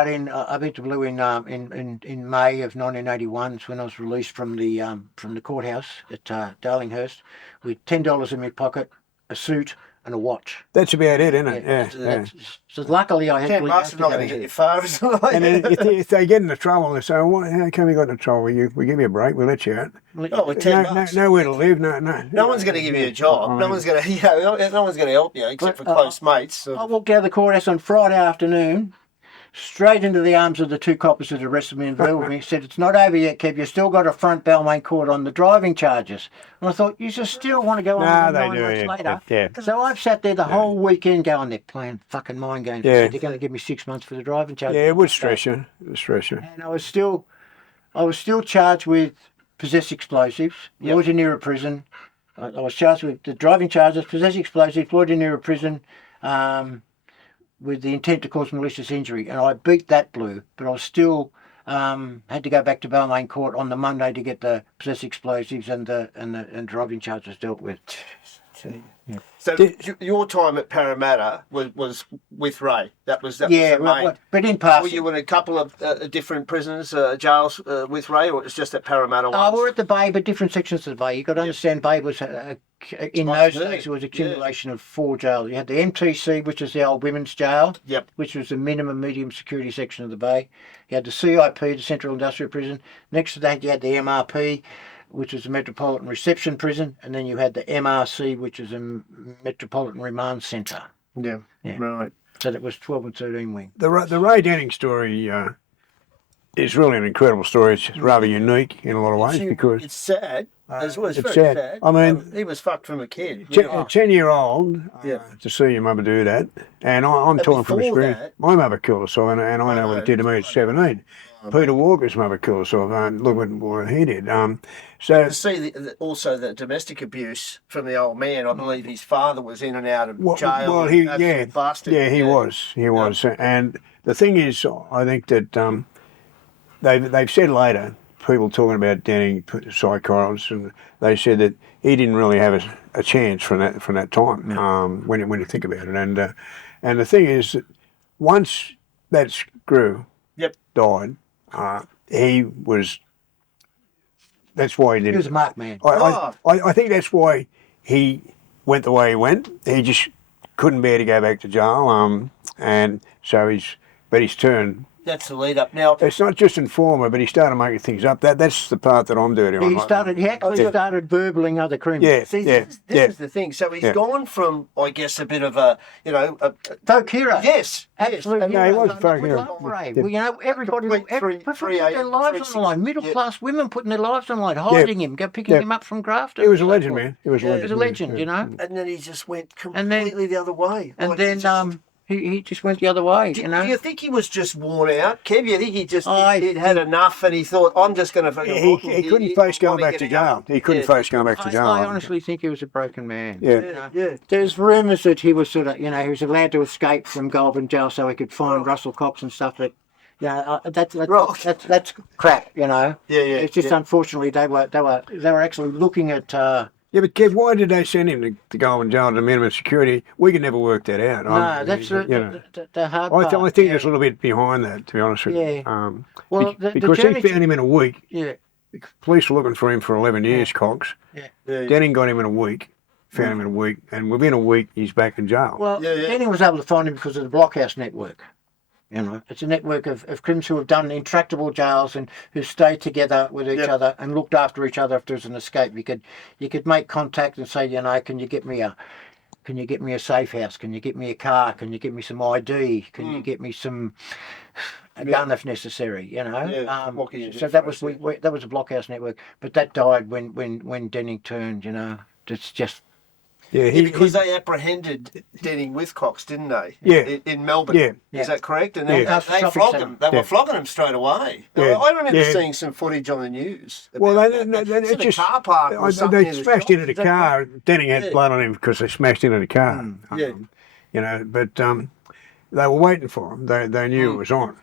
in I went to Blue in May of 1981. It's when I was released from the courthouse at Darlinghurst with $10 in my pocket, a suit, and a watch. That's about it, isn't it? Yeah. So luckily I had. $10 not going to get you far, isn't it? And then if they get into trouble, they say, well, how come you got into trouble? We give you a break, we'll let you out. Oh, with $10. Nowhere to live, no. No one's going to give you a job. No one's going to, no one's going to help you except for close mates. So. I walked out of the courthouse on Friday afternoon, straight into the arms of the 2 coppers that arrested me and with me. Said, "It's not over yet, Kev. You still got a front Balmain court on the driving charges." And I thought, you just still want to go on 9 months later. Yeah. So I've sat there the whole weekend going, they're playing fucking mind games. Yeah. They're going to give me 6 months for the driving charges. Yeah, it would stress you. And I was still charged with possess explosives, loiter near a prison. I was charged with the driving charges, possess explosives, loiter near a prison, with the intent to cause malicious injury, and I beat that blue, but I was still had to go back to Balmain Court on the Monday to get the possess explosives and driving charges dealt with. Yeah. So your time at Parramatta was with Ray. That was the main. But in passing, were you in a couple of different prisons, jails with Ray, or it was just at Parramatta? We're at the Bay, but different sections of the Bay. You got to understand, Bay was in those days it was accumulation of 4 jails. You had the MTC, which is the old women's jail, which was the minimum medium security section of the Bay. You had the CIP, the Central Industrial Prison. Next to that, you had the MRP, which was a Metropolitan Reception Prison, and then you had the MRC, which is a Metropolitan Remand Centre. Yeah, right. So that was 12 and 13 wing. The Ray Denning story is really an incredible story. It's rather unique in a lot of ways because it's sad. As well, it's it's very sad. sad. I mean, he was fucked from a kid. a 10-year-old Yeah. to see your mother do that, and I'm talking from before experience. that- My mother killed herself, and I know what it did to me at 17. Peter Walker's mother killed herself, and look what he did. So To see also the domestic abuse from the old man. I believe his father was in and out of jail. well, and absolute bastard. he was, and the thing is, I think that they've said later, people talking about Denning, psychiatrists, and they said that he didn't really have a chance from that time. When you think about it, and the thing is that once that screw died, he was. That's why he didn't. He was a marked man. I think that's why he went the way he went. He just couldn't bear to go back to jail. And so he's turned. That's the lead up. Now, It's not just informer, but he started making things up. That's the part that I'm dirty on. He actually started verbaling other criminals. Yeah, see, this is the thing. So he's gone from, I guess, a bit of a, Folk hero. yes, Absolutely. No, he was a folk We hero. love Ray. Well, everybody Complete put their lives on the line. Middle class women putting their lives on the line, hiding him, picking him up from Grafton. He was a legend, man. He was a legend. He was a legend, you know. And then he just went And then- completely the other way. And Like, then he just went the other way, do, you know. do you think he was just worn out, Kev? You think he just he'd had enough, and he thought, "I'm just going to fucking." He couldn't face going back to jail. He couldn't face going back to jail. I honestly think he was a broken man. Yeah. Yeah. There's rumours that he was sort of, he was allowed to escape from Goulburn jail so he could find Russell Cox and stuff. But that's crap, you know. Yeah. It's just unfortunately they were actually looking at. Yeah, but Kev, why did they send him to Goulburn jail to minimum security? We could never work that out. No, that's the hard part. I think there's a little bit behind that, to be honest with you. Yeah. Well, because he found him in a week. Yeah. The police were looking for him for 11 years, Cox. Yeah. Denning got him in a week, found him in a week, and within a week he's back in jail. Well, Denning was able to find him because of the Blockhouse network. You know, it's a network of criminals who have done intractable jails and who stayed together with each other and looked after each other if there was an escape. You could make contact and say, can you get me a safe house? Can you get me a car? Can you get me some ID? Can you get me a gun if necessary? You know. So that was that was a Blockhouse network, but that died when Denning turned. You know, it's just. Yeah, because they apprehended Denning with Cox, didn't they? Yeah. In Melbourne. Yeah. Is that correct? And they Shopping flogged centre. him. They were flogging him straight away. Yeah. I remember Yeah. seeing some footage on the news. Well, about they that. It's in just a car park or something they in the smashed shop. into the Is that car. correct? Denning had blood on him because they smashed into the car. Yeah. You know, but they were waiting for him. They knew it was on.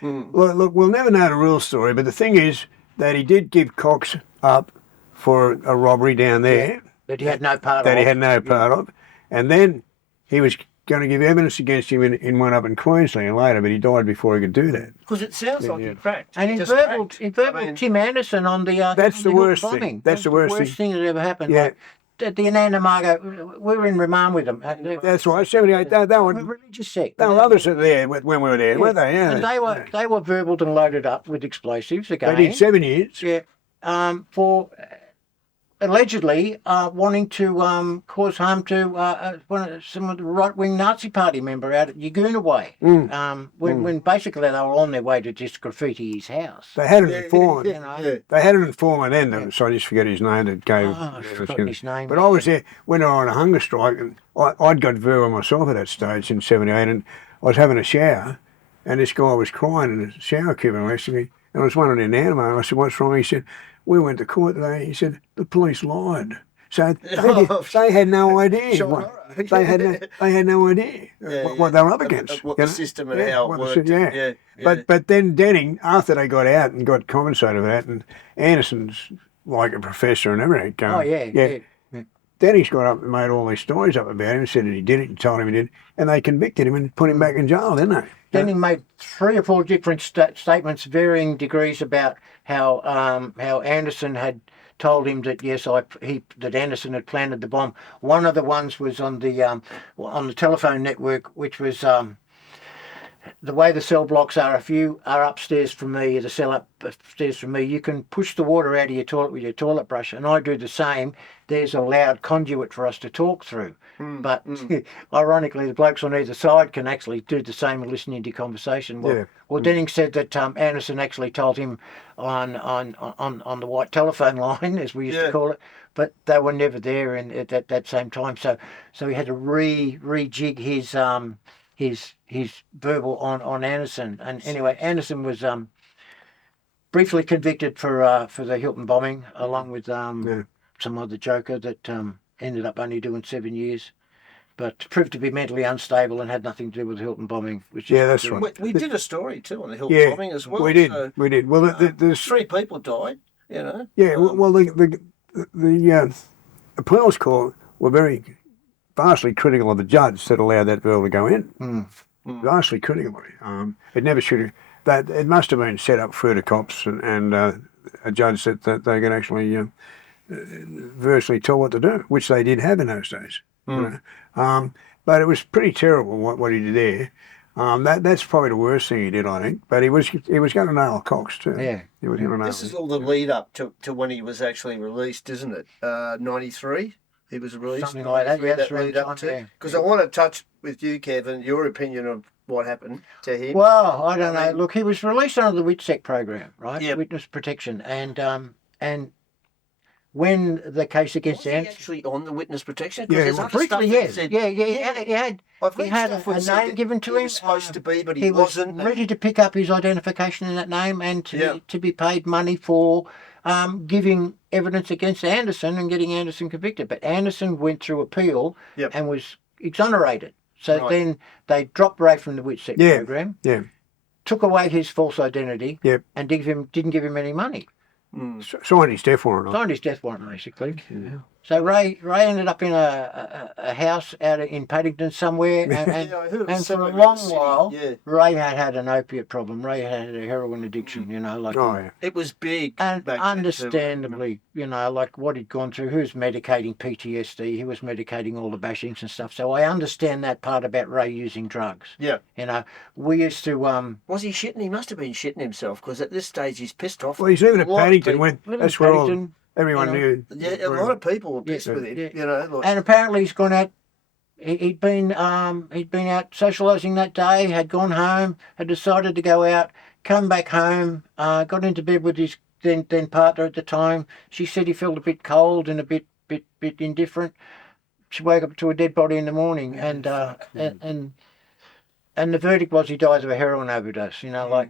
Look, we'll never know the real story, but the thing is that he did give Cox up for a robbery down there That he had no part that of. he had no part of, and then he was going to give evidence against him in one up in Queensland later, but he died before he could do that. Because it sounds like he cracked. And He in just verbal, cracked. Tim Anderson on the That's the Hook worst bombing. thing. That's the worst thing that ever happened. Yeah. Like, at the Anandamago, we were in Remand with them. That's right. 78. They a were religious sect. there were others there when we were there, weren't they? Yeah. And they were verballed and loaded up with explosives again. They did 7 years. Yeah. For allegedly wanting to cause harm to some of the right-wing Nazi Party member out at Yagoona Way. When basically they were on their way to just graffiti his house. They had an informant. You know. They had an informant then, so I just forget his name, that gave... I've forgotten his name. But I was there when they were on a hunger strike, and I'd got verbal myself at that stage in 78, and I was having a shower, and this guy was crying in the shower cabin next to me, and I was wondering in Animo, and I said, "What's wrong?" He said, "We went to court today." He said, "The police lied." So they had no idea. They had no idea what they were up against. What the system and how it worked. Yeah. But then Denning, after they got out and got compensated for that, and Anderson's like a professor and everything. Yeah. Denning's got up and made all these stories up about him and said that he did it and told him he did, and they convicted him and put him back in jail, didn't they? Denning made 3 or 4 different statements, varying degrees, about how Anderson had told him that that Anderson had planted the bomb. One of the ones was on the telephone network, which was the way the cell blocks are, if you are upstairs from me, the cell upstairs from me, you can push the water out of your toilet with your toilet brush, and I do the same. There's a loud conduit for us to talk through. But ironically, the blokes on either side can actually do the same and listening to your conversation. Well, Denning said that Anderson actually told him on the white telephone line, as we used to call it, but they were never there at that same time. So he had to rejig his verbal on Anderson. And anyway, Anderson was briefly convicted for the Hilton bombing, along with some other joker that ended up only doing 7 years, but proved to be mentally unstable and had nothing to do with the Hilton bombing. That's right. We did a story too on the Hilton bombing as well. We did. We did. Well, there's 3 people died. You know. Yeah. Well, the appeals court were very vastly critical of the judge that allowed that girl to go in. Vastly critical of it. It never should have. That it must have been set up through the cops and a judge that they could actually virtually tell what to do, which they did have in those days. You know? But it was pretty terrible what he did there. That's probably the worst thing he did, I think. But he was going to nail Cox too. Yeah. He was going to nail This is all the lead up to when he was actually released, isn't it? 93. He was released. Something like that. Yeah, that lead up to. Because I want to touch with you, Kevin, your opinion of what happened to him. Well, I don't know. Look, he was released under the WITSEC program, right? Yep. Witness protection, and when the case against Was he Anderson, actually on the witness protection? Yeah, there's other stuff briefly, that yes, said- he had a name given to he him. was supposed to be, but he was wasn't. ready to pick up his identification in that name and to be paid money for giving evidence against Anderson and getting Anderson convicted. But Anderson went through appeal and was exonerated. So then they dropped Ray from the WITSEC program, took away his false identity, and didn't give him any money. signed his death warrant. Signed his death warrant, basically. Yeah. So Ray ended up in a house out in Paddington somewhere, and for a long while, Ray had an opiate problem. Ray had a heroin addiction, It was big. And understandably, like what he'd gone through. He was medicating PTSD. He was medicating all the bashings and stuff. So I understand that part about Ray using drugs. Yeah. We used to... Was he shitting? He must have been shitting himself, because at this stage he's pissed off. Well, he's living at Paddington. That's where everyone knew. Yeah, a lot of people were pissed with him. And apparently he's gone out. He'd been out socialising that day. Had gone home. Had decided to go out. Come back home. Got into bed with his then partner at the time. She said he felt a bit cold and a bit indifferent. She woke up to a dead body in the morning, and the verdict was he dies of a heroin overdose. Like.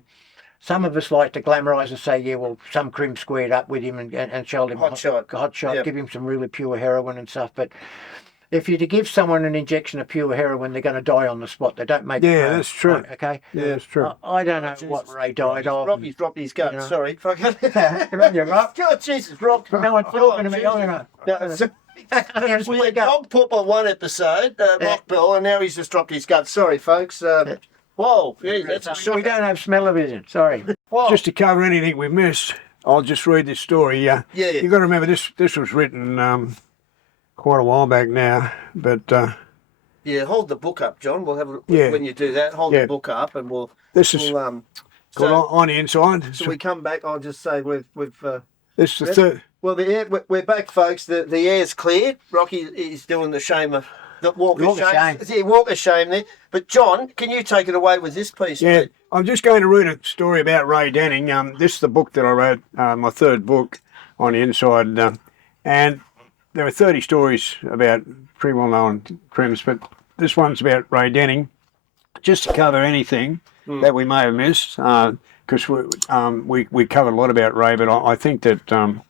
Some of us like to glamorise and say, some crim squared up with him and showed him hot shot, give him some really pure heroin and stuff. But if you're to give someone an injection of pure heroin, they're going to die on the spot. They don't make it. Yeah, that's true. Right, okay? Yeah, that's true. I don't know what Ray died of. Rob, he's dropped his gun. Sorry. Fuck it. God, Jesus, Rob. No one's talking to me. We had Dog Poop on one episode, Rock Bell, and now he's just dropped his gun. Sorry, folks. Whoa, that's a shock. We don't have smell-o-vision, sorry. Just to cover anything we've missed, I'll just read this story. You've got to remember this was written quite a while back now, but... hold the book up, John. We'll have when you do that, hold the book up and we'll... This is on the inside. So we come back, I'll just say we've this is the third... Well, we're back, folks. The air's cleared. Rocky is doing the shame of... The walk of shame. Yeah, walk of shame there. But John, can you take it away with this piece? Yeah, please? I'm just going to read a story about Ray Denning. This is the book that I wrote, my third book on the inside, and there are 30 stories about pretty well-known crimes, but this one's about Ray Denning. Just to cover anything that we may have missed, because we covered a lot about Ray, but I think that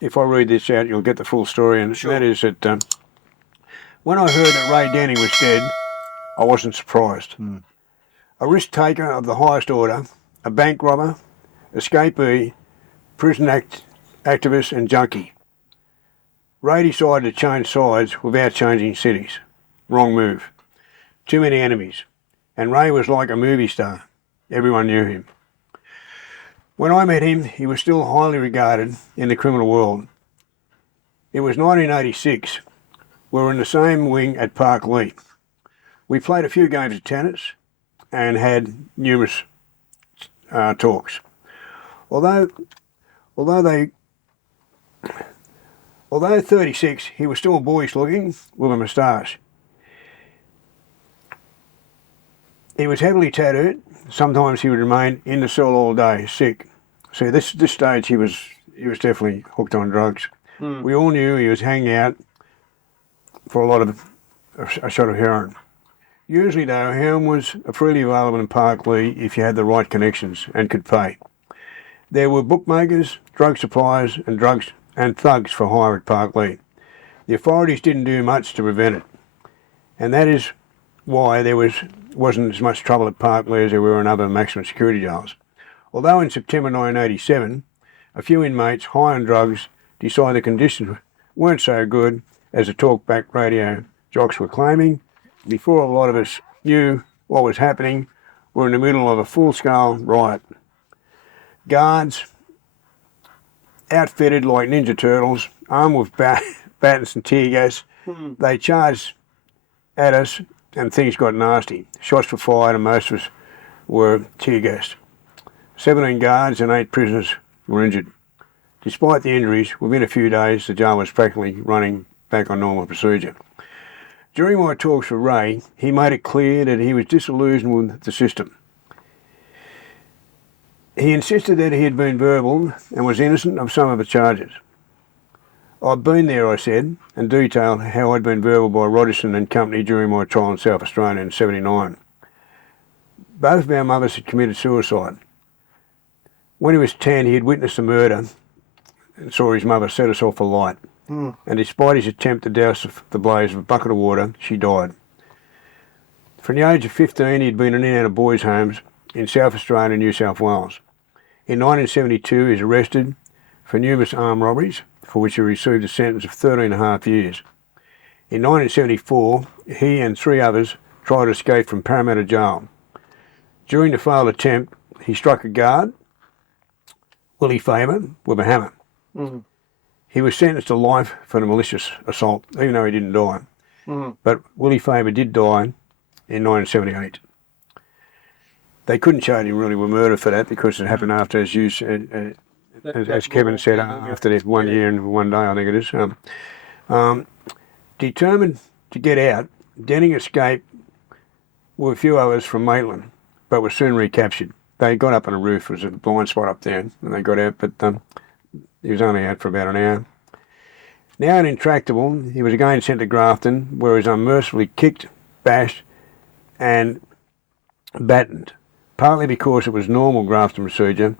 if I read this out, you'll get the full story, and that is that. When I heard that Ray Denning was dead, I wasn't surprised. A risk taker of the highest order, a bank robber, escapee, prison activist and junkie. Ray decided to change sides without changing cities. Wrong move. Too many enemies. And Ray was like a movie star. Everyone knew him. When I met him, he was still highly regarded in the criminal world. It was 1986. We were in the same wing at Park Lee. We played a few games of tennis. and had numerous talks. Although 36, he was still boyish looking with a moustache. He was heavily tattooed. Sometimes he would remain in the cell all day, sick. So this stage he was definitely hooked on drugs. We all knew he was hanging out for a lot of a shot of heroin. Usually though, heroin was freely available in Park Lee if you had the right connections and could pay. There were bookmakers, drug suppliers and thugs for hire at Park Lee. The authorities didn't do much to prevent it. And that is why there wasn't as much trouble at Park Lee as there were in other maximum security jails. Although in September 1987, a few inmates high on drugs decided the conditions weren't so good as the talkback radio jocks were claiming, before a lot of us knew what was happening, we were in the middle of a full-scale riot. Guards, outfitted like Ninja Turtles, armed with batons and tear gas, they charged at us and things got nasty. Shots were fired and most of us were tear gassed. 17 guards and 8 prisoners were injured. Despite the injuries, within a few days the jail was practically running back on normal procedure. During my talks with Ray, he made it clear that he was disillusioned with the system. He insisted that he had been verbal and was innocent of some of the charges. I've been there, I said, and detailed how I'd been verbal by Rogerson and company during my trial in South Australia in '79. Both of our mothers had committed suicide. When he was 10, he had witnessed a murder and saw his mother set herself alight. And despite his attempt to douse the blaze with a bucket of water, she died. From the age of 15, he had been in and out of boys' homes in South Australia and New South Wales. In 1972, he was arrested for numerous armed robberies, for which he received a sentence of 13.5 years. In 1974, he and 3 others tried to escape from Parramatta Jail. During the failed attempt, he struck a guard, Willie Faber, with a hammer. He was sentenced to life for the malicious assault, even though he didn't die. But Willie Faber did die in 1978. They couldn't charge him really with murder for that because it happened after, as Kevin said, after that 1 year and 1 day, I think it is. Determined to get out, Denning escaped with a few others from Maitland, but was soon recaptured. They got up on a roof, there was a blind spot up there, and they got out, but he was only out for about an hour. Now intractable, he was again sent to Grafton, where he was unmercifully kicked, bashed, and battened, partly because it was normal Grafton procedure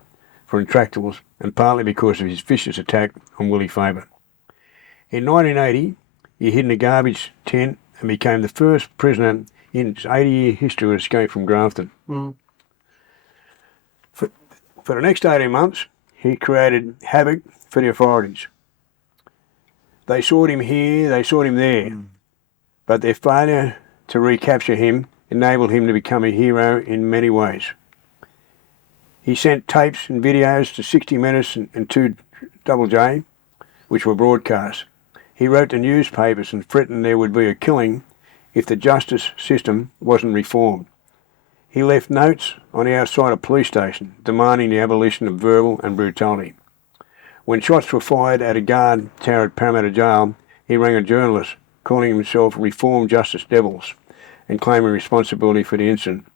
for intractables, and partly because of his vicious attack on Willie Faber. In 1980, he hid in a garbage tent and became the first prisoner in his 80-year history to escape from Grafton. For the next 18 months, he created havoc for the authorities. They sought him here, they sought him there, but their failure to recapture him enabled him to become a hero in many ways. He sent tapes and videos to 60 Minutes and 2JJ, which were broadcast. He wrote to newspapers and threatened there would be a killing if the justice system wasn't reformed. He left notes on the outside of police station demanding the abolition of verbal and brutality. When shots were fired at a guard tower at Parramatta Jail, he rang a journalist, calling himself Reformed Justice Devils, and claiming responsibility for the incident.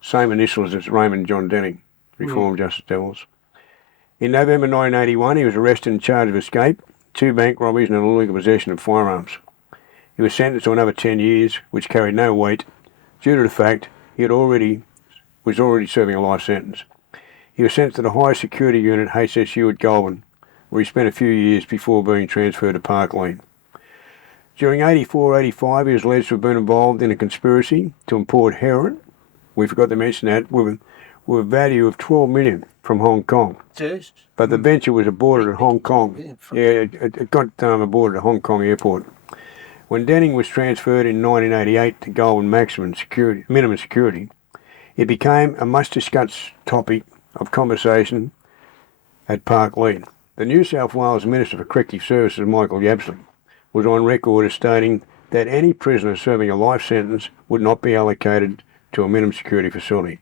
Same initials as Raymond John Denning, Reformed Justice Devils. In November 1981, he was arrested and charged of escape, 2 bank robberies and illegal possession of firearms. He was sentenced to another 10 years, which carried no weight, due to the fact he was already serving a life sentence. He was sent to the high security unit HSU at Goulburn, where he spent a few years before being transferred to Park Lee. During 84-85, he was alleged to have been involved in a conspiracy to import heroin. We forgot to mention that, with a value of $12 million from Hong Kong. Jeez. But the venture was aborted at Hong Kong. It got aborted at Hong Kong airport. When Denning was transferred in 1988 to Goulburn minimum security, it became a much discussed topic of conversation at Park Lee. The New South Wales Minister for Corrective Services, Michael Yabsley, was on record as stating that any prisoner serving a life sentence would not be allocated to a minimum security facility.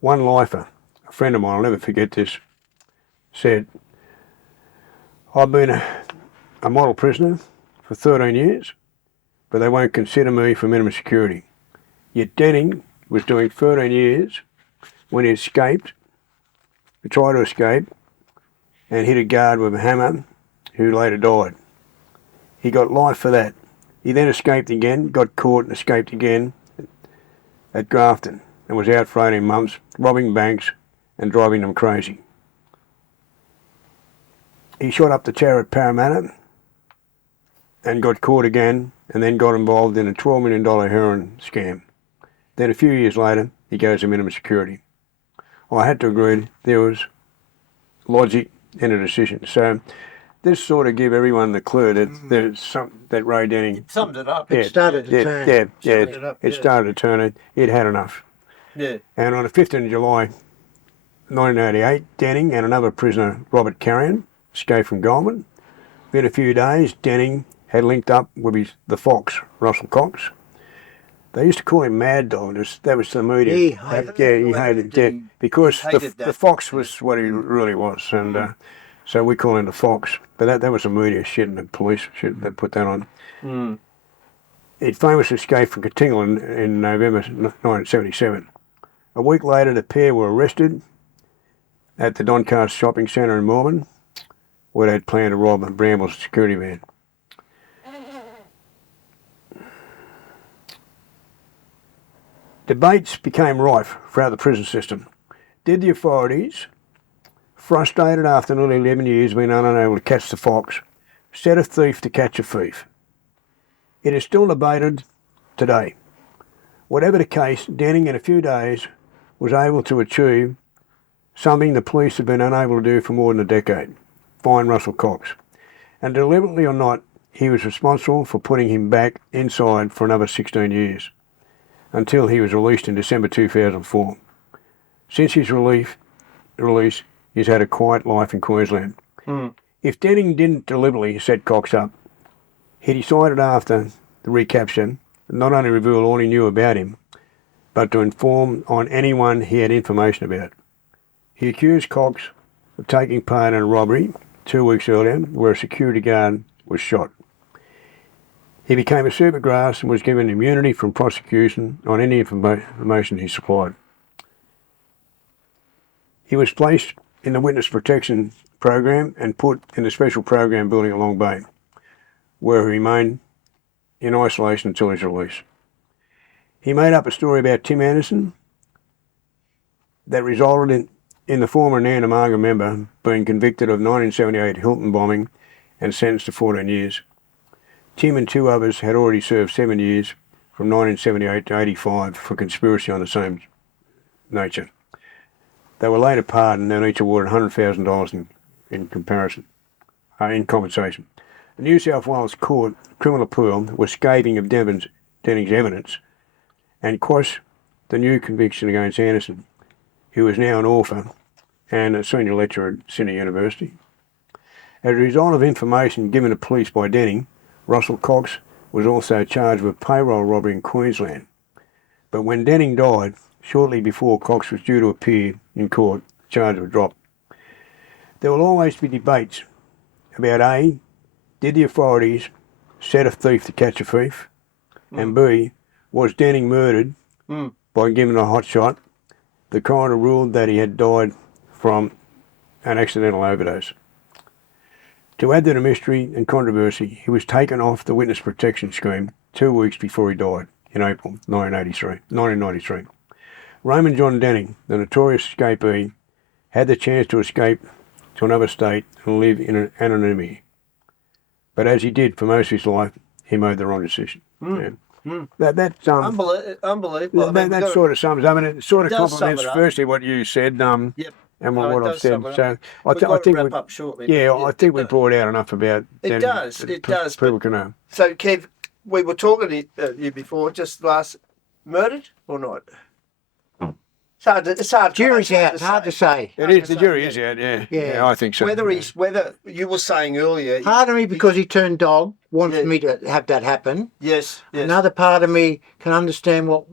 One lifer, a friend of mine, I'll never forget this, said, I've been a model prisoner for 13 years, but they won't consider me for minimum security. Yet Denning was doing 13 years when he escaped, he tried to escape, and hit a guard with a hammer who later died. He got life for that. He then escaped again, got caught and escaped again at Grafton and was out for 18 months, robbing banks and driving them crazy. He shot up the tower at Parramatta and got caught again, and then got involved in a $12 million heroin scam. Then a few years later, he goes to minimum security. I had to agree there was logic in a decision. So this sort of give everyone the clue that there's that Ray Denning Summed it up. It started to turn. it started to turn. It had enough. Yeah. And on the 15th of July 1988, Denning and another prisoner, Robert Carrion, escaped from Goulburn. Within a few days, Denning had linked up with the Fox, Russell Cox. They used to call him Mad Dog. That was the media. He hated he hated it. Because hated the Fox was what he really was. And so we call him the Fox. But that was the media shit and the police shit that put that on. He famously escaped from Cotingle in November 1977. A week later, the pair were arrested at the Doncaster shopping centre in Melbourne, where they'd planned to rob a Brambles security van. Debates became rife throughout the prison system. Did the authorities, frustrated after nearly 11 years being unable to catch the fox, set a thief to catch a thief? It is still debated today. Whatever the case, Denning in a few days was able to achieve something the police have been unable to do for more than a decade: find Russell Cox. And deliberately or not, he was responsible for putting him back inside for another 16 years, until he was released in December 2004. Since his release, he's had a quiet life in Queensland. If Denning didn't deliberately set Cox up, he decided after the recapture not only reveal all he knew about him, but to inform on anyone he had information about. He accused Cox of taking part in a robbery 2 weeks earlier where a security guard was shot. He became a supergrass and was given immunity from prosecution on any information he supplied. He was placed in the Witness Protection Program and put in the Special Program building at Long Bay, where he remained in isolation until his release. He made up a story about Tim Anderson that resulted in the former Nandamarga member being convicted of 1978 Hilton bombing and sentenced to 14 years. Tim and two others had already served 7 years from 1978 to 85 for conspiracy on the same nature. They were later pardoned and each awarded $100,000 in compensation. The New South Wales Court Criminal Appeal was scathing of Denning's evidence and quashed the new conviction against Anderson, who is now an author and a senior lecturer at Sydney University. As a result of information given to police by Denning, Russell Cox was also charged with payroll robbery in Queensland. But when Denning died, shortly before Cox was due to appear in court, the charge was dropped. There will always be debates about A, did the authorities set a thief to catch a thief? And B, was Denning murdered by giving a hot shot? The coroner ruled that he had died from an accidental overdose. To add to the mystery and controversy, he was taken off the witness protection scheme 2 weeks before he died in April 1993. Raymond John Denning, the notorious escapee, had the chance to escape to another state and live in anonymity. But as he did for most of his life, he made the wrong decision. That's unbelievable. That sort of sums up, and it sort of complements sum it up. firstly what you said. Yep. And No, what it I've does said. sum it So up. I We've got to think wrap up shortly. Yeah, but I think we brought out enough about. It Denning does. that It does. People can know. So, Kev, we were talking to you before, just last, murdered or not? It's hard. Jury's out. It's hard to say. It is. The jury is out. Yeah. Yeah. I think so. Whether you were saying earlier. Part of me, because he turned dog, wants Yeah. me to have that happen. Yes. Another part of me can understand what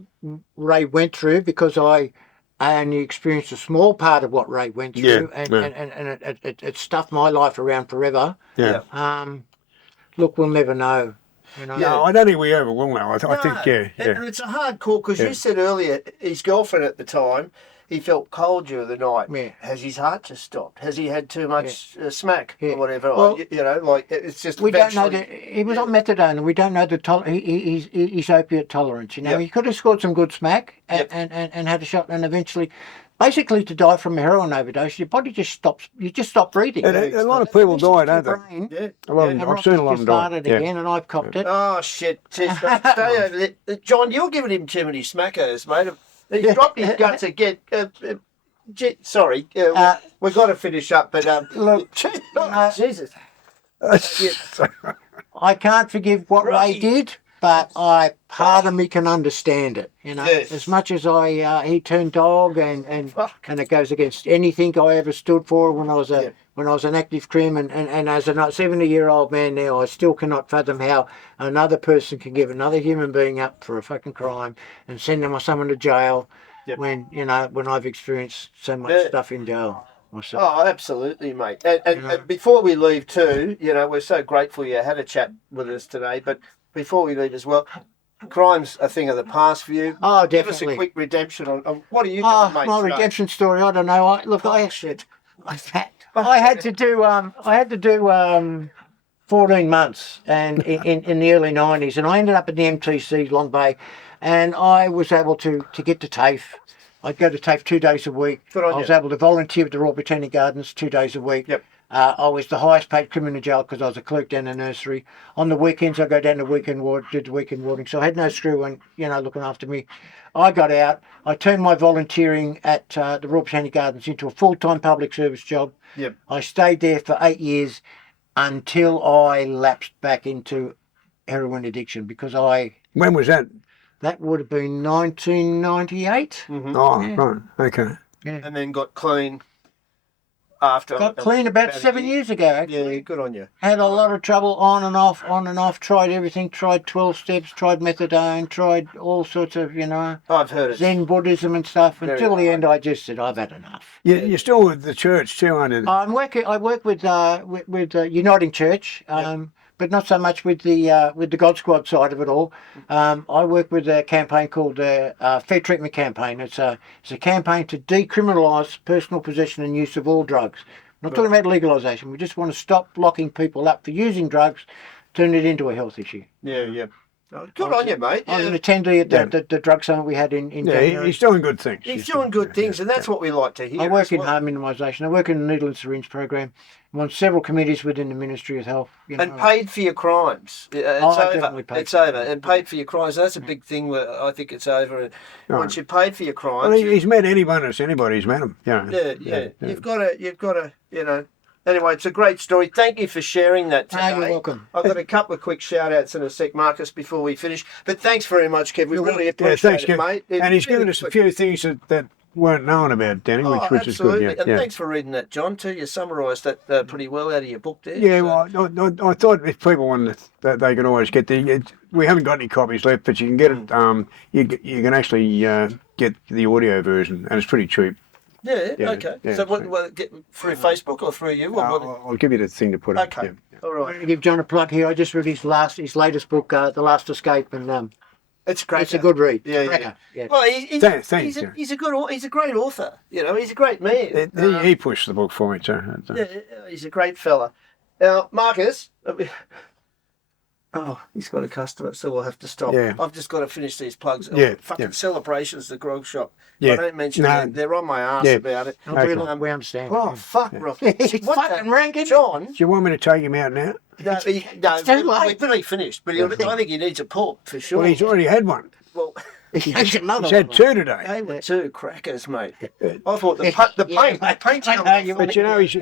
Ray went through, because I only experienced a small part of what Ray went through, and it stuffed my life around forever. Yeah. Look, we'll never know. You know? No, I don't think we ever will know. I think, yeah. And it's a hard call, because you said earlier his girlfriend at the time, he felt cold during the night. Yeah. Has his heart just stopped? Has he had too much smack or whatever? Well, It's just. We don't know that he was on methadone, and we don't know his opiate tolerance. You know, he could have scored some good smack and had a shot, and eventually. Basically, to die from a heroin overdose, your body just stops. You just stop breathing. And a lot of people die, don't they? I've seen a lot of them die. Started again, and I've copped it. Oh shit! Stay over there, John. You're giving him too many smackos, mate. He's dropped his guts again. Sorry, we've got to finish up. But Look, Jesus. I can't forgive what Ray did, but part of me can understand it. You know, as much as he turned dog, and it goes against anything I ever stood for when I was an active crim, and as a 70-year-old man now, I still cannot fathom how another person can give another human being up for a fucking crime and send someone to jail when I've experienced so much stuff in jail myself. Oh, absolutely, mate. And before we leave too, we're so grateful you had a chat with us today. But before we leave as well, crime's a thing of the past for you. Oh, Give us definitely. a quick redemption on what are you doing, mate? My today? redemption story. I don't know. I had to do 14 months, and in the early 90s, and I ended up at the MTC Long Bay, and I was able to get to TAFE. I'd go to TAFE 2 days a week. Good on I was you. able to volunteer with the Royal Botanic Gardens 2 days a week. Yep. I was the highest paid criminal in jail because I was a clerk down the nursery. On the weekends, I go down to weekend ward, did the weekend warding. So I had no screw and looking after me. I got out. I turned my volunteering at the Royal Botanic Gardens into a full-time public service job. Yep. I stayed there for 8 years until I lapsed back into heroin addiction, because When was that? that would have been 1998. Oh, right. Okay. And then got clean after. Got clean about 7 years ago, actually. Yeah, good on you. Had a lot of trouble on and off, tried everything, tried 12 steps, tried methadone, tried all sorts of, I've heard it. Zen Buddhism and stuff. Very Until the hard. end, I just said, I've had enough. You're still with the church too, aren't you? I work with Uniting Church, but not so much with the God Squad side of it all. I work with a campaign called Fair Treatment Campaign. It's a campaign to decriminalise personal possession and use of all drugs. I'm not talking about legalisation. We just want to stop locking people up for using drugs, turn it into a health issue. Yeah. Oh, good on you, mate. I was an attendee at the drug summit we had in January. He's doing good things. He's doing good things, and that's what we like to hear. I work as in well. harm minimisation. I work in the needle and syringe program. I'm on several committees within the Ministry of Health. And paid for your crimes. It's over. definitely paid It's for over. And paid for your crimes. That's a big thing where I think it's over. And once you paid for your crimes, Well, he's met anybody that's anybody. He's met him. yeah. You've got to. Anyway, it's a great story. Thank you for sharing that today. You're welcome. I've got a couple of quick shout-outs in a sec, Marcus, before we finish. But thanks very much, Kev. We really appreciate thanks, it, Kev. mate. And he's given us a few things that weren't known about, Danny, which is absolutely. good. And Yeah. thanks for reading that, John, too. You summarised that pretty well out of your book there. Yeah, So- well, I thought if people wanted that, they could always get we haven't got any copies left, but you can get it. You can actually get the audio version, and it's pretty cheap. Yeah, Yeah, okay. yeah, So sweet. what, get through Facebook or through you? Or what? I'll give you the thing to put up. Okay. Yeah. All I'm right. going to give John a plug here. I just read his latest book, The Last Escape, and It's great. it's a good read. Yeah, Cracker. Yeah. Well, Thanks, he's yeah. he's a great author. He's a great man. He pushed the book for me too. Yeah, he's a great fella. Now, Marcus. Oh, he's got a customer, so we'll have to stop. Yeah. I've just got to finish these plugs. Yeah, Fucking yeah. Celebrations, the grog shop. Yeah. I don't mention No. them. They're on my ass Yeah. about it. Okay. We understand. Oh, fuck, Rob. He's What fucking the- ranking. John. Do you want me to take him out now? No, too late. we've really finished, but I think he needs a pulp for sure. Well, he's already had one. Well, He's another He's had one. two today. they were two crackers, mate. I thought the paint's I coming know, off. you But you know, he's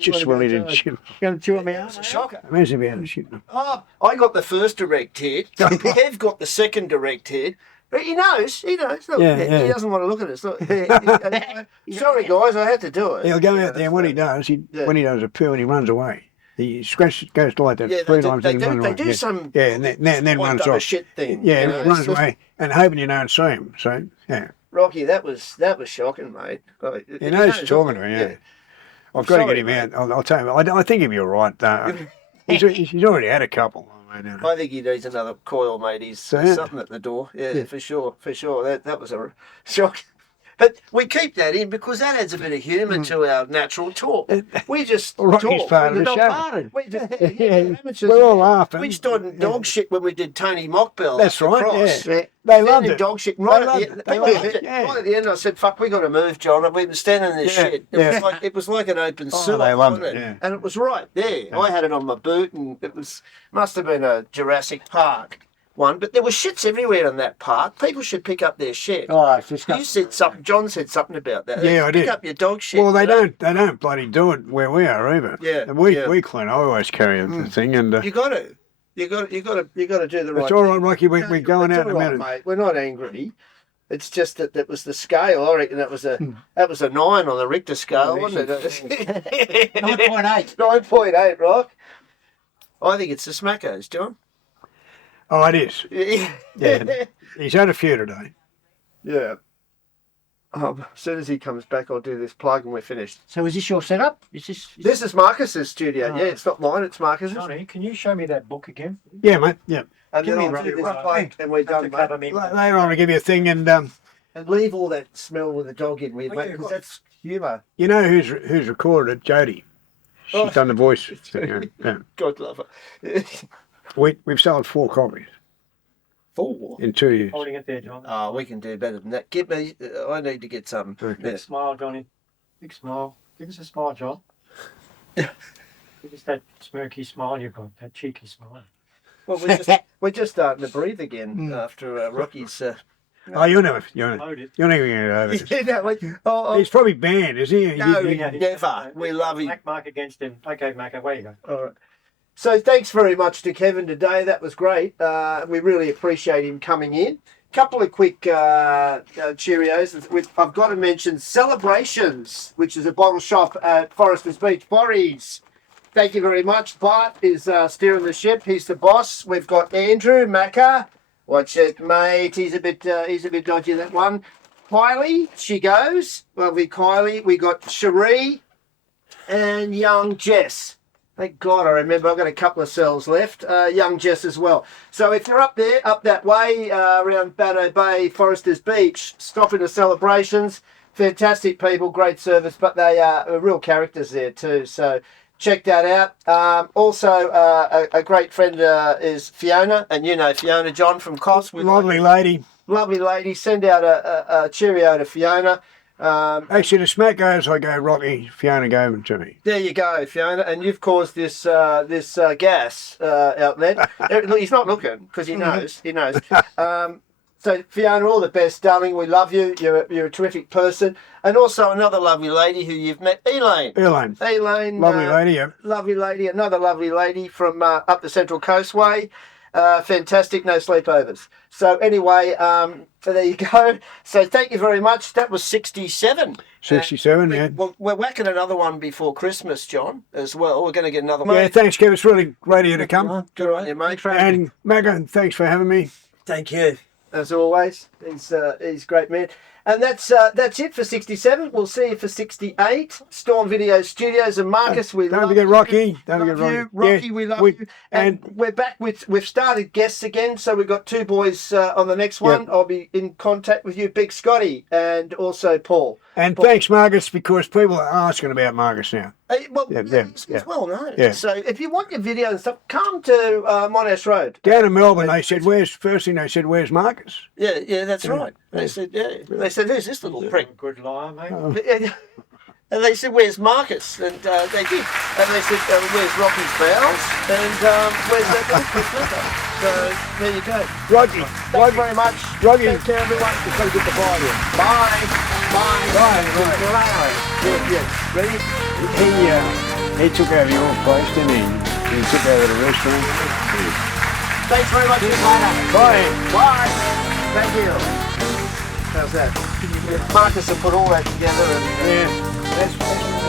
just well, he didn't shoot. going to chew on me It's a out? shocker. Imagine if he hadn't shoot him. Oh, I got the first direct hit. Kev got the second direct hit. He knows. Look, Yeah, he yeah. doesn't want to look at us. Look, sorry, guys, I had to do it. He'll go out there. What he does, when he does a poo and he runs away, he goes like that Yeah, 3 times they and do, runs they away. do some and then one runs dumb off. shit thing. Yeah, you and know, he runs it's just- away and hoping you don't see him. So yeah, Rocky, that was shocking, mate. Like, he knows you're talking to him. Yeah, I've got to Sorry, get him mate. out. I'll tell him. I think he'll be all right. He's already had a couple. I mean, I think he needs another coil, mate. He's yeah. something at the door. Yeah, for sure. That was a shock. But we keep that in because that adds a bit of humour to our natural talk. We just Rocky's talk. part of We're the not show. farted. We just, Yeah, amateurs. we're all laughing. We started dog shit when we did Tony Mockbell. That's up the right, cross. yeah. They loved Standing it. dog shit. They Right loved at it. the, They right loved at it, the- yeah. right at the end, I said, "Fuck, we got to move, John." We've been standing in this Yeah, shit. yeah. It was like an open sewer. they loved wasn't it, yeah. And it was right there. I had it on my boot, and it must have been a Jurassic Park one. But there were shits everywhere in that park. People should pick up their shit. Oh, it's You disgusting. said something. John said something about that. Yeah, I Pick did. up your dog shit. Well, they you know? don't bloody do it where we are either. Yeah, And we yeah. clean. I always carry the thing, and You got to. You got to do the right. it's all right, Rocky. thing. We're going It's out in a all right, minute. mate. We're not angry. It's just that was the scale. I reckon that was a 9 on the Richter scale, wasn't it? 9.8. 9.8, right? I think it's the Maccas, John. Oh, it is. Yeah. Yeah, he's had a few today. Yeah. As soon as he comes back, I'll do this plug and we're finished. So is this your setup? This is Marcus's studio. Yeah, it's not mine, it's Marcus's. Johnny, can you show me that book again? Yeah, mate. Yeah. And Give then me I'll right- do this right. plug and we're done, mate. Cover me. Later on, I'll give you a thing, and And leave all that smell with the dog in with, Oh, mate, yeah, because right. that's humour. you know who's recorded it? Jodie. She's Oh. done the voice. Yeah. God love her. We've sold 4 copies 4. in 2 years. Holding it there, John. Oh, we can do better than that. Give me, I need to get some. Okay. Yeah. Big smile, Johnny. Big smile. Give us a smile, John. Give us that smirky smile you've got, that cheeky smile. Well, we're just starting to breathe again after Rocky's. Oh, you're never going Loaded. to get over this. Yeah, no, He's probably banned, is he? No, You- yeah. Never. We love him. Black mark against him. Okay, Macca, where you go? All right. So thanks very much to Kevin today. That was great. We really appreciate him coming in. Couple of quick Cheerios. I've got to mention Celebrations, which is a bottle shop at Foresters Beach. Boris, thank you very much. Bart is steering the ship. He's the boss. We've got Andrew Macca. Watch it, mate. He's a bit dodgy, that one. Kylie, she goes. Lovely Kylie. We got Cherie and young Jess. Thank God I remember. I've got a couple of cells left. Young Jess as well. So if you're up there, up that way, around Baddo Bay, Foresters Beach, stop into Celebrations. Fantastic people, great service, but they are real characters there too. So check that out. Also, a great friend is Fiona, and you know Fiona, John from COS. Lovely lady. Lovely lady. Send out a cheerio to Fiona. Actually, the smack goes, I go, Rocky, Fiona gave them to me. There you go, Fiona, and you've caused this gas outlet. He's not looking because he knows. He knows. So Fiona, all the best, darling. We love you. You're a terrific person, and also another lovely lady who you've met, Elaine. Elaine. Elaine, Lovely lady, yeah. lovely lady. Another lovely lady from up the Central Coastway. Fantastic, no sleepovers. So anyway, there you go. So thank you very much. That was 67. 67, yeah. We're whacking another one before Christmas, John, as well. We're going to get another one. Yeah, thanks, Kev. It's really great of you to come. Good on you, mate. And Macca, thanks for having me. Thank you. As always, he's a great man. And that's it for 67. We'll see you for 68. Storm Video Studios and Marcus, we Don't love forget you. Rocky. Don't forget Love Rocky. you. Rocky, Yeah, we love you. And and- we're back we've started guests again, so we've got 2 boys on the next one. Yep. I'll be in contact with you, Big Scotty, and also Paul. And thanks, Marcus, because people are asking about Marcus now. Well, Yeah, it's yeah. well known. Yeah. So if you want your video and stuff, come to Monash Road. Down in Melbourne, they said, where's Marcus? Yeah, that's right. They said, who's this little prick? Good liar, mate. Oh. And they said, where's Marcus? And they did. And they said, where's Rocky's bowels? And where's that little prick letter? So there you go. Rocky. Thanks very much. Rocky. Take care, everyone. It's so good to buy you. Bye. Bye. Bye. Yeah. Ready? He took over your place, didn't he? He took over the restaurant. Thanks very much. Bye. Bye. Thank you. How's that? Marcus will put all that together and Yeah, that's